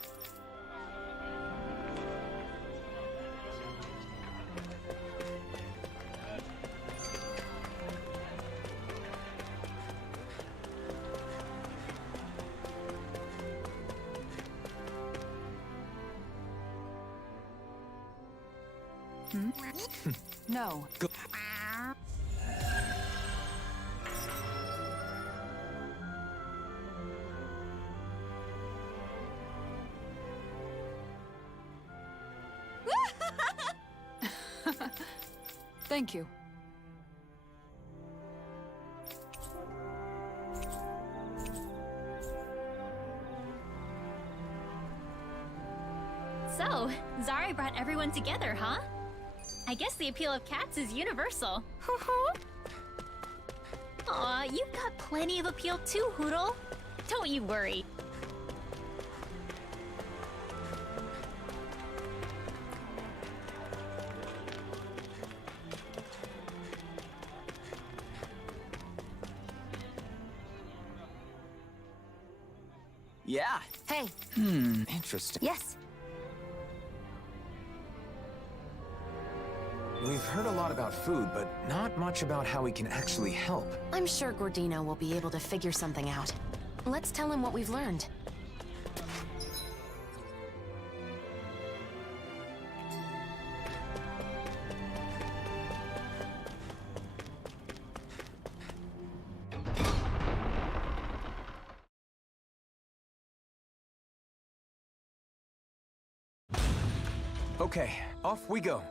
No. Thank you. So, Zari brought everyone together, huh? I guess the appeal of cats is universal. Aw, you've got plenty of appeal too, Hootle. Don't you worry. Yeah. Hey. Interesting. Yes. We've heard a lot about food, but not much about how we can actually help. I'm sure Gordino will be able to figure something out. Let's tell him what we've learned. Okay, off we go.